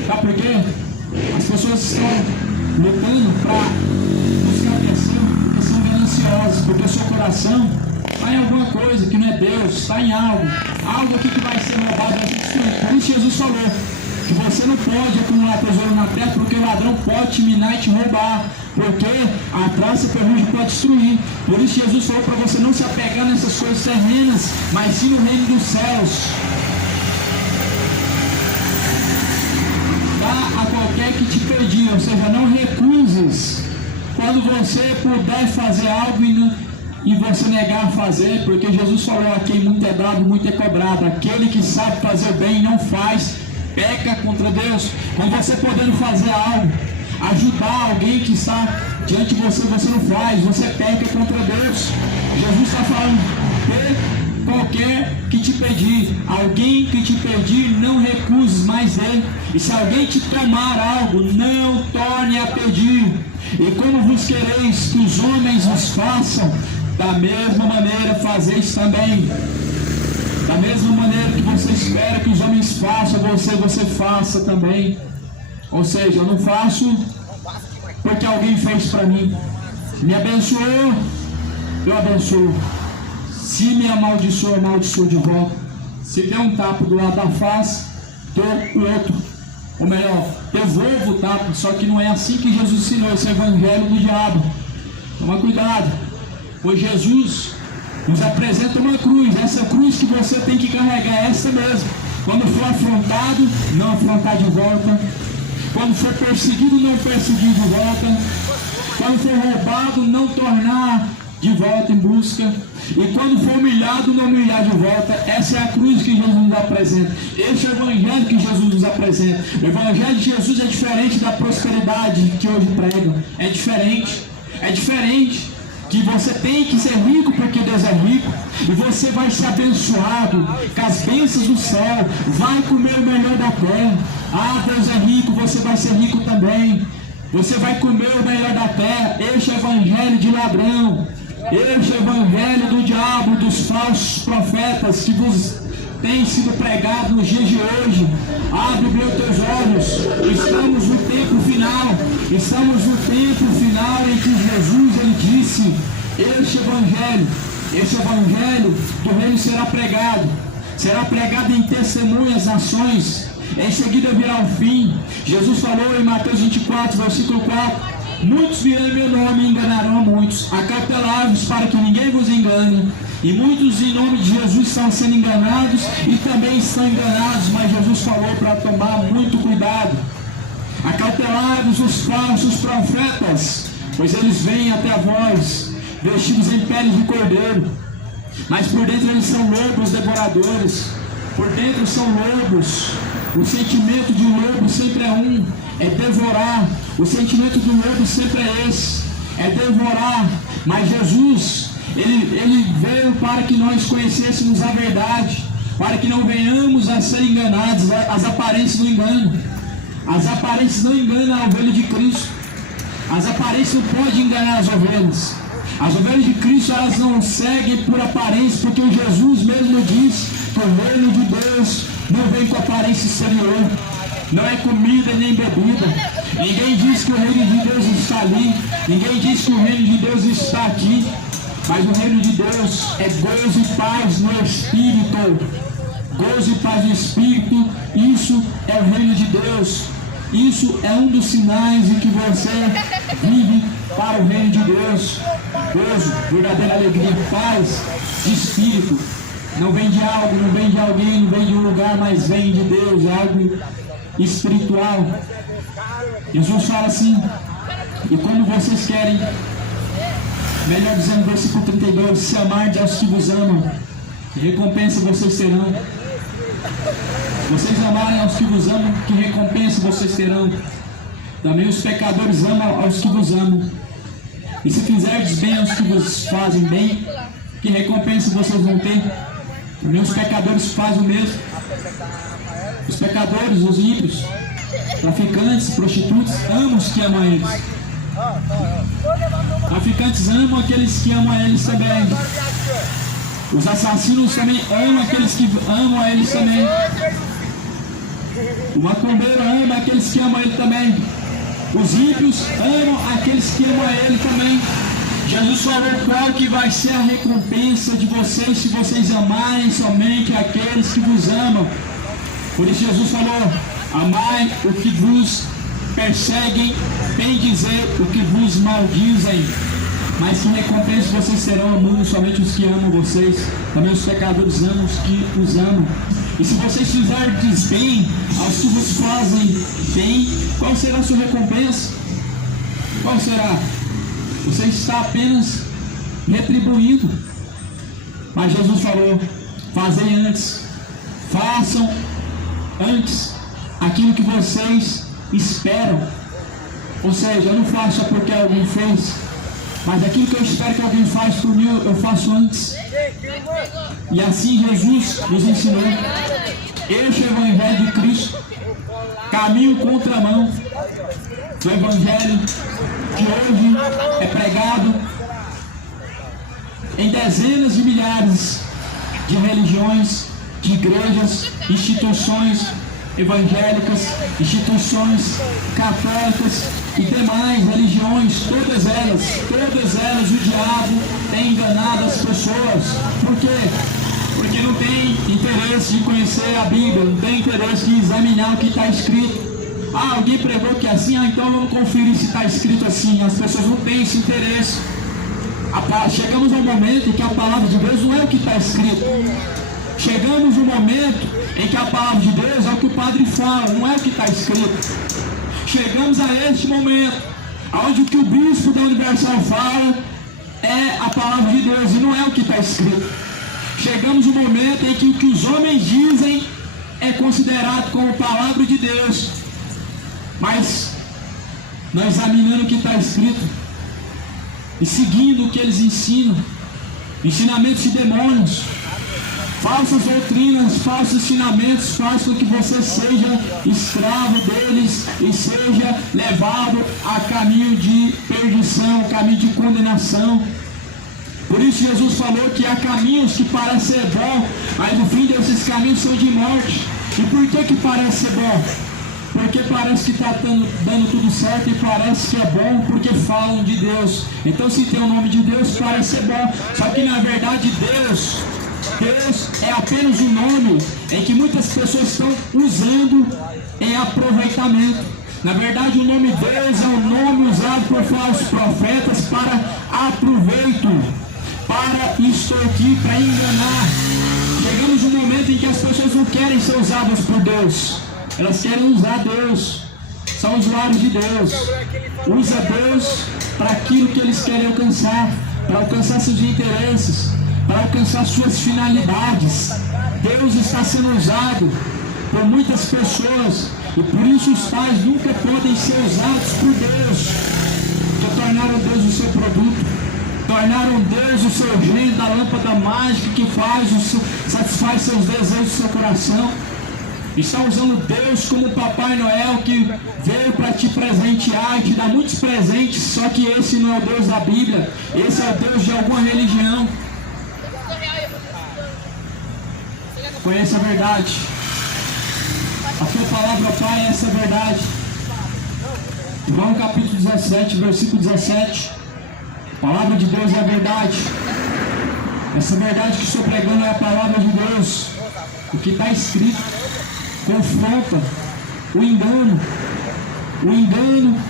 Sabe por quê? As pessoas estão lutando para buscar atenção porque são gananciosas, porque o seu coração está em alguma coisa que não é Deus, está em algo aqui que vai ser roubado, vai ser destruído. Por isso Jesus falou que você não pode acumular tesouro na terra, porque o ladrão pode te minar e te roubar, porque a traça ferrugem pode destruir. Por isso Jesus falou para você não se apegar nessas coisas terrenas, mas sim no reino dos céus. Dá a qualquer que te pedir, ou seja, não recuses. Quando você puder fazer algo e você negar a fazer, porque Jesus falou: a quem muito é dado, muito é cobrado. Aquele que sabe fazer bem e não faz, peca contra Deus. Quando você podendo fazer algo, ajudar alguém que está diante de você, você não faz, você peca contra Deus. Jesus está falando: dê qualquer que te pedir, alguém que te pedir, não recuses mais dele. E se alguém te tomar algo, não torne a pedir. E como vos quereis que os homens vos façam, da mesma maneira fazeis também. Da mesma maneira que você espera que os homens façam, você faça também. Ou seja, eu não faço porque alguém fez para mim. Me abençoou, eu abençoo. Se me amaldiçoou, amaldiçoou de volta. Se der um tapa do lado da face, dou o outro. Ou melhor, devolvo o tapa. Só que não é assim que Jesus ensinou esse evangelho do diabo. Toma cuidado, pois Jesus nos apresenta uma cruz. Essa cruz que você tem que carregar, essa mesmo. Quando for afrontado, não afrontar de volta. Quando for perseguido, não perseguir de volta. Quando for roubado, não tornar de volta em busca. E quando for humilhado, não humilhar de volta. Essa é a cruz que Jesus nos apresenta. Esse é o evangelho que Jesus nos apresenta. O evangelho de Jesus é diferente da prosperidade que hoje pregam. É diferente. É diferente. Que você tem que ser rico porque Deus é rico, e você vai ser abençoado com as bênçãos do céu, vai comer o melhor da terra. Ah, Deus é rico, você vai ser rico também, você vai comer o melhor da terra. Este é o evangelho de ladrão, este é o evangelho do diabo, dos falsos profetas que vos tem sido pregado nos dias de hoje. Abre os teus olhos, estamos no tempo final, estamos no tempo final em que Jesus, ele disse: este evangelho do reino será pregado em testemunhas, nações, em seguida virá o fim. Jesus falou em Mateus 24, versículo 4: muitos virão em meu nome e enganarão a muitos. Acautelai-vos para que ninguém vos engane. E muitos em nome de Jesus estão sendo enganados e também estão enganados, mas Jesus falou para tomar muito cuidado. Acautelai-vos os falsos profetas, pois eles vêm até vós, vestidos em peles de cordeiro, mas por dentro eles são lobos devoradores. Por dentro são lobos. O sentimento de um lobo sempre é devorar. O sentimento do lobo sempre é esse, é devorar. Mas Jesus, ele veio para que nós conhecêssemos a verdade, para que não venhamos a ser enganados. As aparências não enganam. As aparências não enganam a ovelha de Cristo. As aparências não podem enganar as ovelhas. As ovelhas de Cristo, elas não seguem por aparência, porque Jesus mesmo disse que o reino de Deus não vem com aparência exterior, não é comida nem bebida. Ninguém diz que o reino de Deus está ali, ninguém diz que o reino de Deus está aqui, mas o reino de Deus é gozo e paz no Espírito. Gozo e paz no Espírito, isso é o reino de Deus. Isso é um dos sinais em que você vive para o reino de Deus. Gozo, verdadeira alegria, paz de Espírito. Não vem de algo, não vem de alguém, não vem de um lugar, mas vem de Deus, é algo espiritual. Jesus fala assim: E como vocês querem, melhor dizendo, versículo 32, se amardes aos que vos amam, que recompensa vocês terão. Vocês amarem aos que vos amam, que recompensa vocês terão. Também os pecadores amam aos que vos amam. E se fizerdes bem aos que vos fazem bem, que recompensa vocês vão ter? Também os pecadores fazem o mesmo. Os pecadores, os ímpios, traficantes, prostitutas, amam os que amam eles. Traficantes amam aqueles que amam a eles também. Os assassinos também amam aqueles que amam a eles também. O macumbeiro ama aqueles que amam a ele também. Os ímpios amam aqueles que amam a ele também. Jesus falou qual que vai ser a recompensa de vocês se vocês amarem somente aqueles que vos amam. Por isso Jesus falou: amai o que vos perseguem, bem dizer o que vos maldizem. Mas que recompensa vocês terão amando somente os que amam vocês? Também os pecadores amam os que os amam. E se vocês fizerdes bem aos que vos fazem bem, qual será a sua recompensa? Qual será? Você está apenas retribuindo. Mas Jesus falou: fazei antes, façam antes aquilo que vocês esperam. Ou seja, eu não faço só porque alguém fez, mas aquilo que eu espero que alguém faça por mim, eu faço antes. E assim Jesus nos ensinou. Este é o Evangelho de Cristo, caminho contramão do Evangelho que hoje é pregado em dezenas de milhares de religiões, de igrejas, instituições evangélicas, instituições católicas e demais religiões, todas elas o diabo tem enganado as pessoas. Por quê? Porque não tem interesse de conhecer a Bíblia, não tem interesse de examinar o que está escrito. Ah, alguém pregou que é assim, então vamos conferir se está escrito assim. As pessoas não têm esse interesse. Chegamos a um momento em que a palavra de Deus não é o que está escrito. Chegamos no momento em que a palavra de Deus é o que o padre fala, não é o que está escrito. Chegamos a este momento, onde o que o bispo da Universal fala é a palavra de Deus e não é o que está escrito. Chegamos no momento em que o que os homens dizem é considerado como palavra de Deus. Mas, nós examinando o que está escrito e seguindo o que eles ensinam, ensinamentos de demônios, falsas doutrinas, falsos ensinamentos, faz com que você seja escravo deles e seja levado a caminho de perdição, caminho de condenação. Por isso Jesus falou que há caminhos que parecem ser bons, mas no fim desses caminhos são de morte. E por que parece ser bom? Porque parece que está dando tudo certo e parece que é bom porque falam de Deus. Então se tem o nome de Deus parece ser bom. Só que na verdade Deus é apenas um nome em que muitas pessoas estão usando em aproveitamento. Na verdade o nome Deus é um nome usado por falsos profetas para aproveito, para extorquir, para enganar. Chegamos num momento em que as pessoas não querem ser usadas por Deus, elas querem usar Deus, são usuários de Deus. Usa Deus para aquilo que eles querem alcançar, para alcançar seus interesses, para alcançar suas finalidades. Deus está sendo usado por muitas pessoas e por isso os pais nunca podem ser usados por Deus, que tornaram Deus o seu produto, tornaram Deus o seu gênio da lâmpada mágica que satisfaz seus desejos do seu coração. Está usando Deus como o Papai Noel que veio para te presentear e te dar muitos presentes, só que esse não é o Deus da Bíblia, esse é o Deus de alguma religião. Conheça a verdade. A sua palavra, Pai, é essa verdade. João capítulo 17, versículo 17. A palavra de Deus é a verdade. Essa verdade que estou pregando é a palavra de Deus. O que está escrito confronta o engano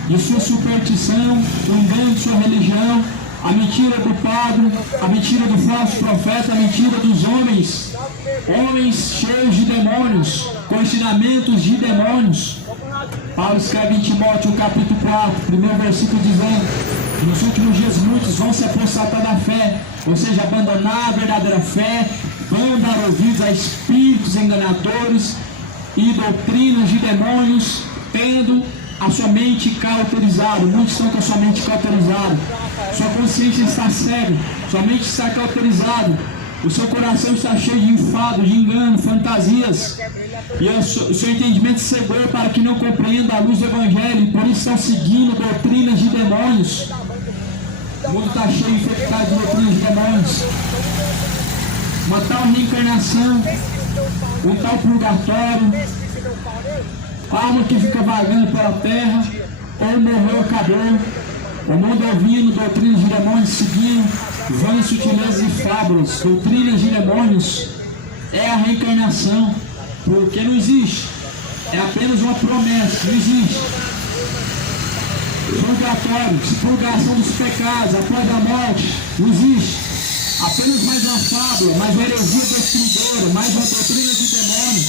de sua superstição, o engano de sua religião, a mentira do padre, a mentira do falso profeta, a mentira dos homens cheios de demônios, com ensinamentos de demônios. Paulo escreve em Timóteo, capítulo 4, primeiro versículo, dizendo: nos últimos dias muitos vão se apostatar da fé, ou seja, abandonar a verdadeira fé, vão dar ouvidos a espíritos enganadores e doutrinas de demônios, tendo a sua mente cauterizada. Muitos estão com a sua mente cauterizada, sua consciência está cega, sua mente está cauterizada, o seu coração está cheio de enfado, de engano, fantasias, e o seu entendimento cegou para que não compreenda a luz do Evangelho, e por isso estão seguindo doutrinas de demônios. O mundo está cheio, infectado de doutrinas de demônios. Uma tal reencarnação, um tal purgatório, alma que fica vagando pela terra, ou morreu, acabou. O mundo ouvindo doutrinas de demônios, seguindo vãs sutilezas e fábulas. Doutrinas de demônios é a reencarnação, porque não existe, é apenas uma promessa, não existe. Purgatório, expurgação dos pecados após a morte, não existe. Apenas mais uma fábula, mais uma heresia destruidora, mais uma doutrina de demônio,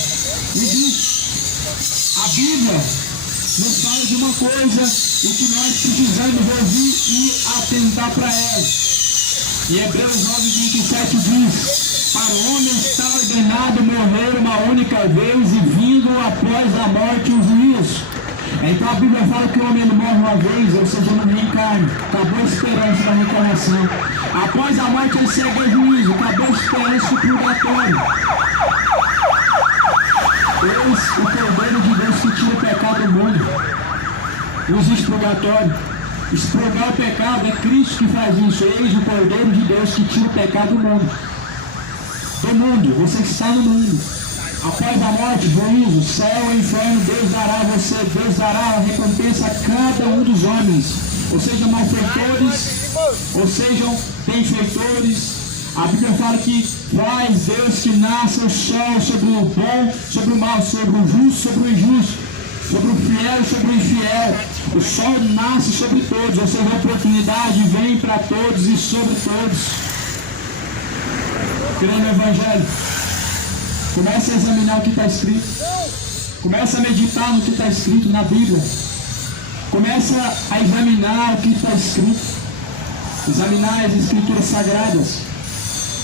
não existe. A Bíblia nos fala de uma coisa e que nós precisamos ouvir e atentar para ela. E Hebreus 9:27 diz: para o homem está ordenado morrer uma única vez e vindo após a morte o juízo. Então a Bíblia fala que o homem morre uma vez, ou seja, não reencarna. Acabou a esperança da reencarnação. Após a morte ele segue o juízo. Acabou a esperança do purgatório. Eis o Cordeiro de Deus que tira o pecado do mundo. Não existe purgatório. Expurgar o pecado é Cristo que faz isso. Eis o Cordeiro de Deus que tira o pecado do mundo. Do mundo, você que está no mundo. Após a morte, juízo, céu e inferno, Deus dará a você, Deus dará a recompensa a cada um dos homens. Ou sejam malfeitores, ou sejam benfeitores. A Bíblia fala que faz Deus que nasça o sol sobre o bom, sobre o mal, sobre o justo, sobre o injusto, sobre o fiel e sobre o infiel. O sol nasce sobre todos, ou seja, a oportunidade vem para todos e sobre todos. Crendo no Evangelho, comece a examinar o que está escrito. Comece a meditar no que está escrito na Bíblia. Comece a examinar o que está escrito. Examinar as Escrituras Sagradas.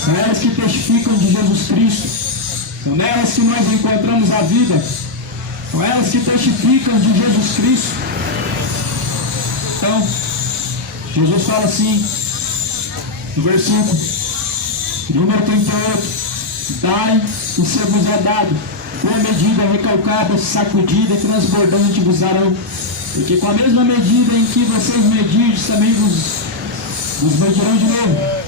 São elas que testificam de Jesus Cristo. São nelas que nós encontramos a vida. São elas que testificam de Jesus Cristo. Então, Jesus fala assim, no versículo número 38, dai e se vos é dado, com a medida recalcada, sacudida e transbordante vos darão, e que com a mesma medida em que vocês medirdes, também vos medirão de novo.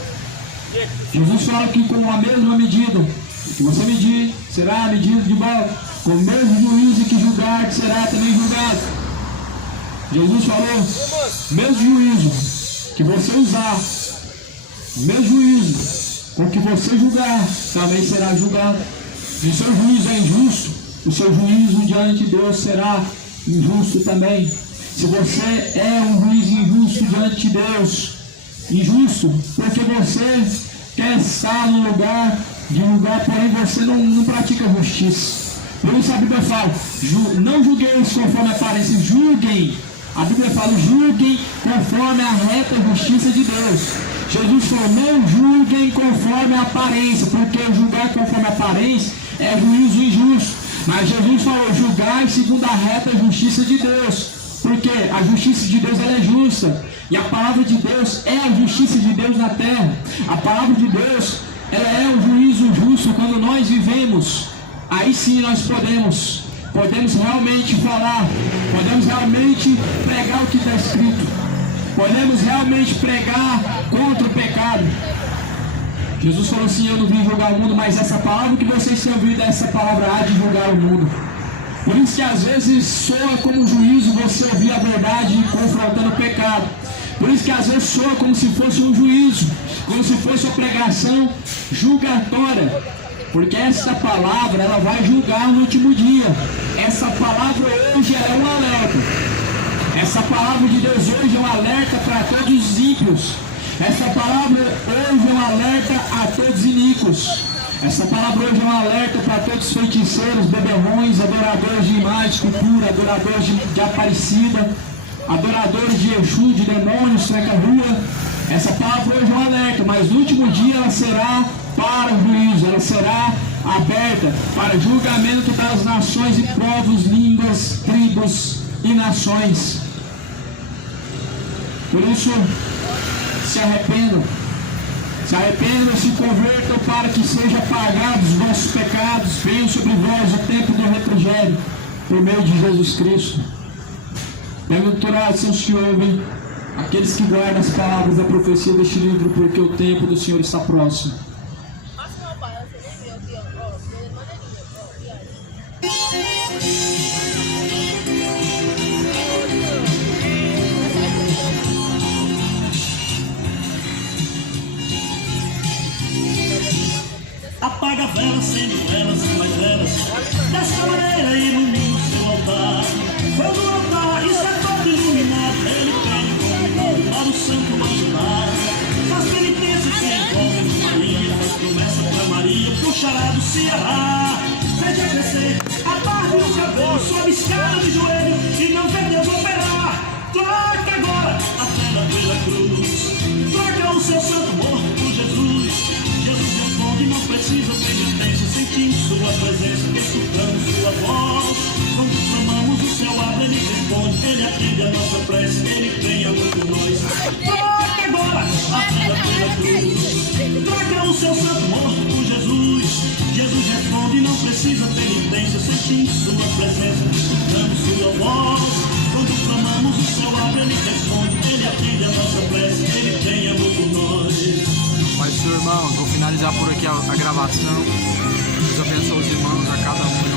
Jesus fala que com a mesma medida que você medir, será a medida de volta. Com o mesmo juízo que julgar, será também julgado. Jesus falou, mesmo juízo que você usar, mesmo juízo com que você julgar, também será julgado. Se o seu juízo é injusto, o seu juízo diante de Deus será injusto também. Se você é um juiz injusto diante de Deus, injusto, porque você quer estar no lugar de julgar, porém você não pratica justiça. Por isso a Bíblia fala, não julgueis conforme a aparência, julguem. A Bíblia fala, julguem conforme a reta justiça de Deus. Jesus falou, não julguem conforme a aparência, porque julgar conforme a aparência é juízo injusto. Mas Jesus falou, julgai segundo a reta justiça de Deus. Porque a justiça de Deus ela é justa. E a palavra de Deus é a justiça de Deus na terra. A palavra de Deus ela é o juízo justo. Quando nós vivemos, aí sim nós podemos realmente falar, podemos realmente pregar o que está escrito, podemos realmente pregar contra o pecado. Jesus falou assim, eu não vim julgar o mundo, mas essa palavra que vocês têm ouvido, essa palavra há de julgar o mundo. Por isso que às vezes soa como juízo você ouvir a verdade confrontando o pecado. Por isso que às vezes soa como se fosse um juízo, como se fosse uma pregação julgatória. Porque essa palavra, ela vai julgar no último dia. Essa palavra hoje é um alerta. Essa palavra de Deus hoje é um alerta para todos os ímpios. Essa palavra hoje é um alerta a todos os iníquos. Essa palavra hoje é um alerta para todos os feiticeiros, beberrões, adoradores de imagem, escultura, adoradores de Aparecida, adoradores de Exu, de demônios, tranca-rua. Essa palavra hoje é um alerta, mas no último dia ela será para o juízo, ela será aberta para julgamento das nações e povos, línguas, tribos e nações. Por isso, se arrependam. Se arrependam e se convertam para que sejam apagados os vossos pecados. Venham sobre vós o tempo do refrigério, por meio de Jesus Cristo. Bem-aventurados são os que ouvem, aqueles que guardam as palavras da profecia deste livro, porque o tempo do Senhor está próximo. Apaga a vela, acende velas e mais velas. Dessa maneira ilumina o seu altar. Quando o altar está todo iluminado, ele vem para o santo manjar. Faz penitência, se envolve com Maria. Faz promessa para Maria, pro charado se errar. Veja crescer a barba e o cabelo, sobe escada de joelho e não vê Deus operar. Troca agora a pena pela cruz. Troca o seu santo morto por Jesus. Jesus responde, não precisa penitência, sentimos sua presença, escutamos sua voz. Quando clamamos, o céu abre, ele responde, ele atende a nossa prece, ele vem amor por nós. Troca agora a pena pela cruz. Troca o seu santo morto por Jesus. Jesus responde, não precisa penitência, sentimos sua presença, escutamos sua voz. Quando clamamos, o céu abre, ele responde, ele atende a nossa prece, ele vem amor por nós. Mas, irmãos, vou finalizar por aqui a gravação. Deus abençoe os irmãos, a cada um.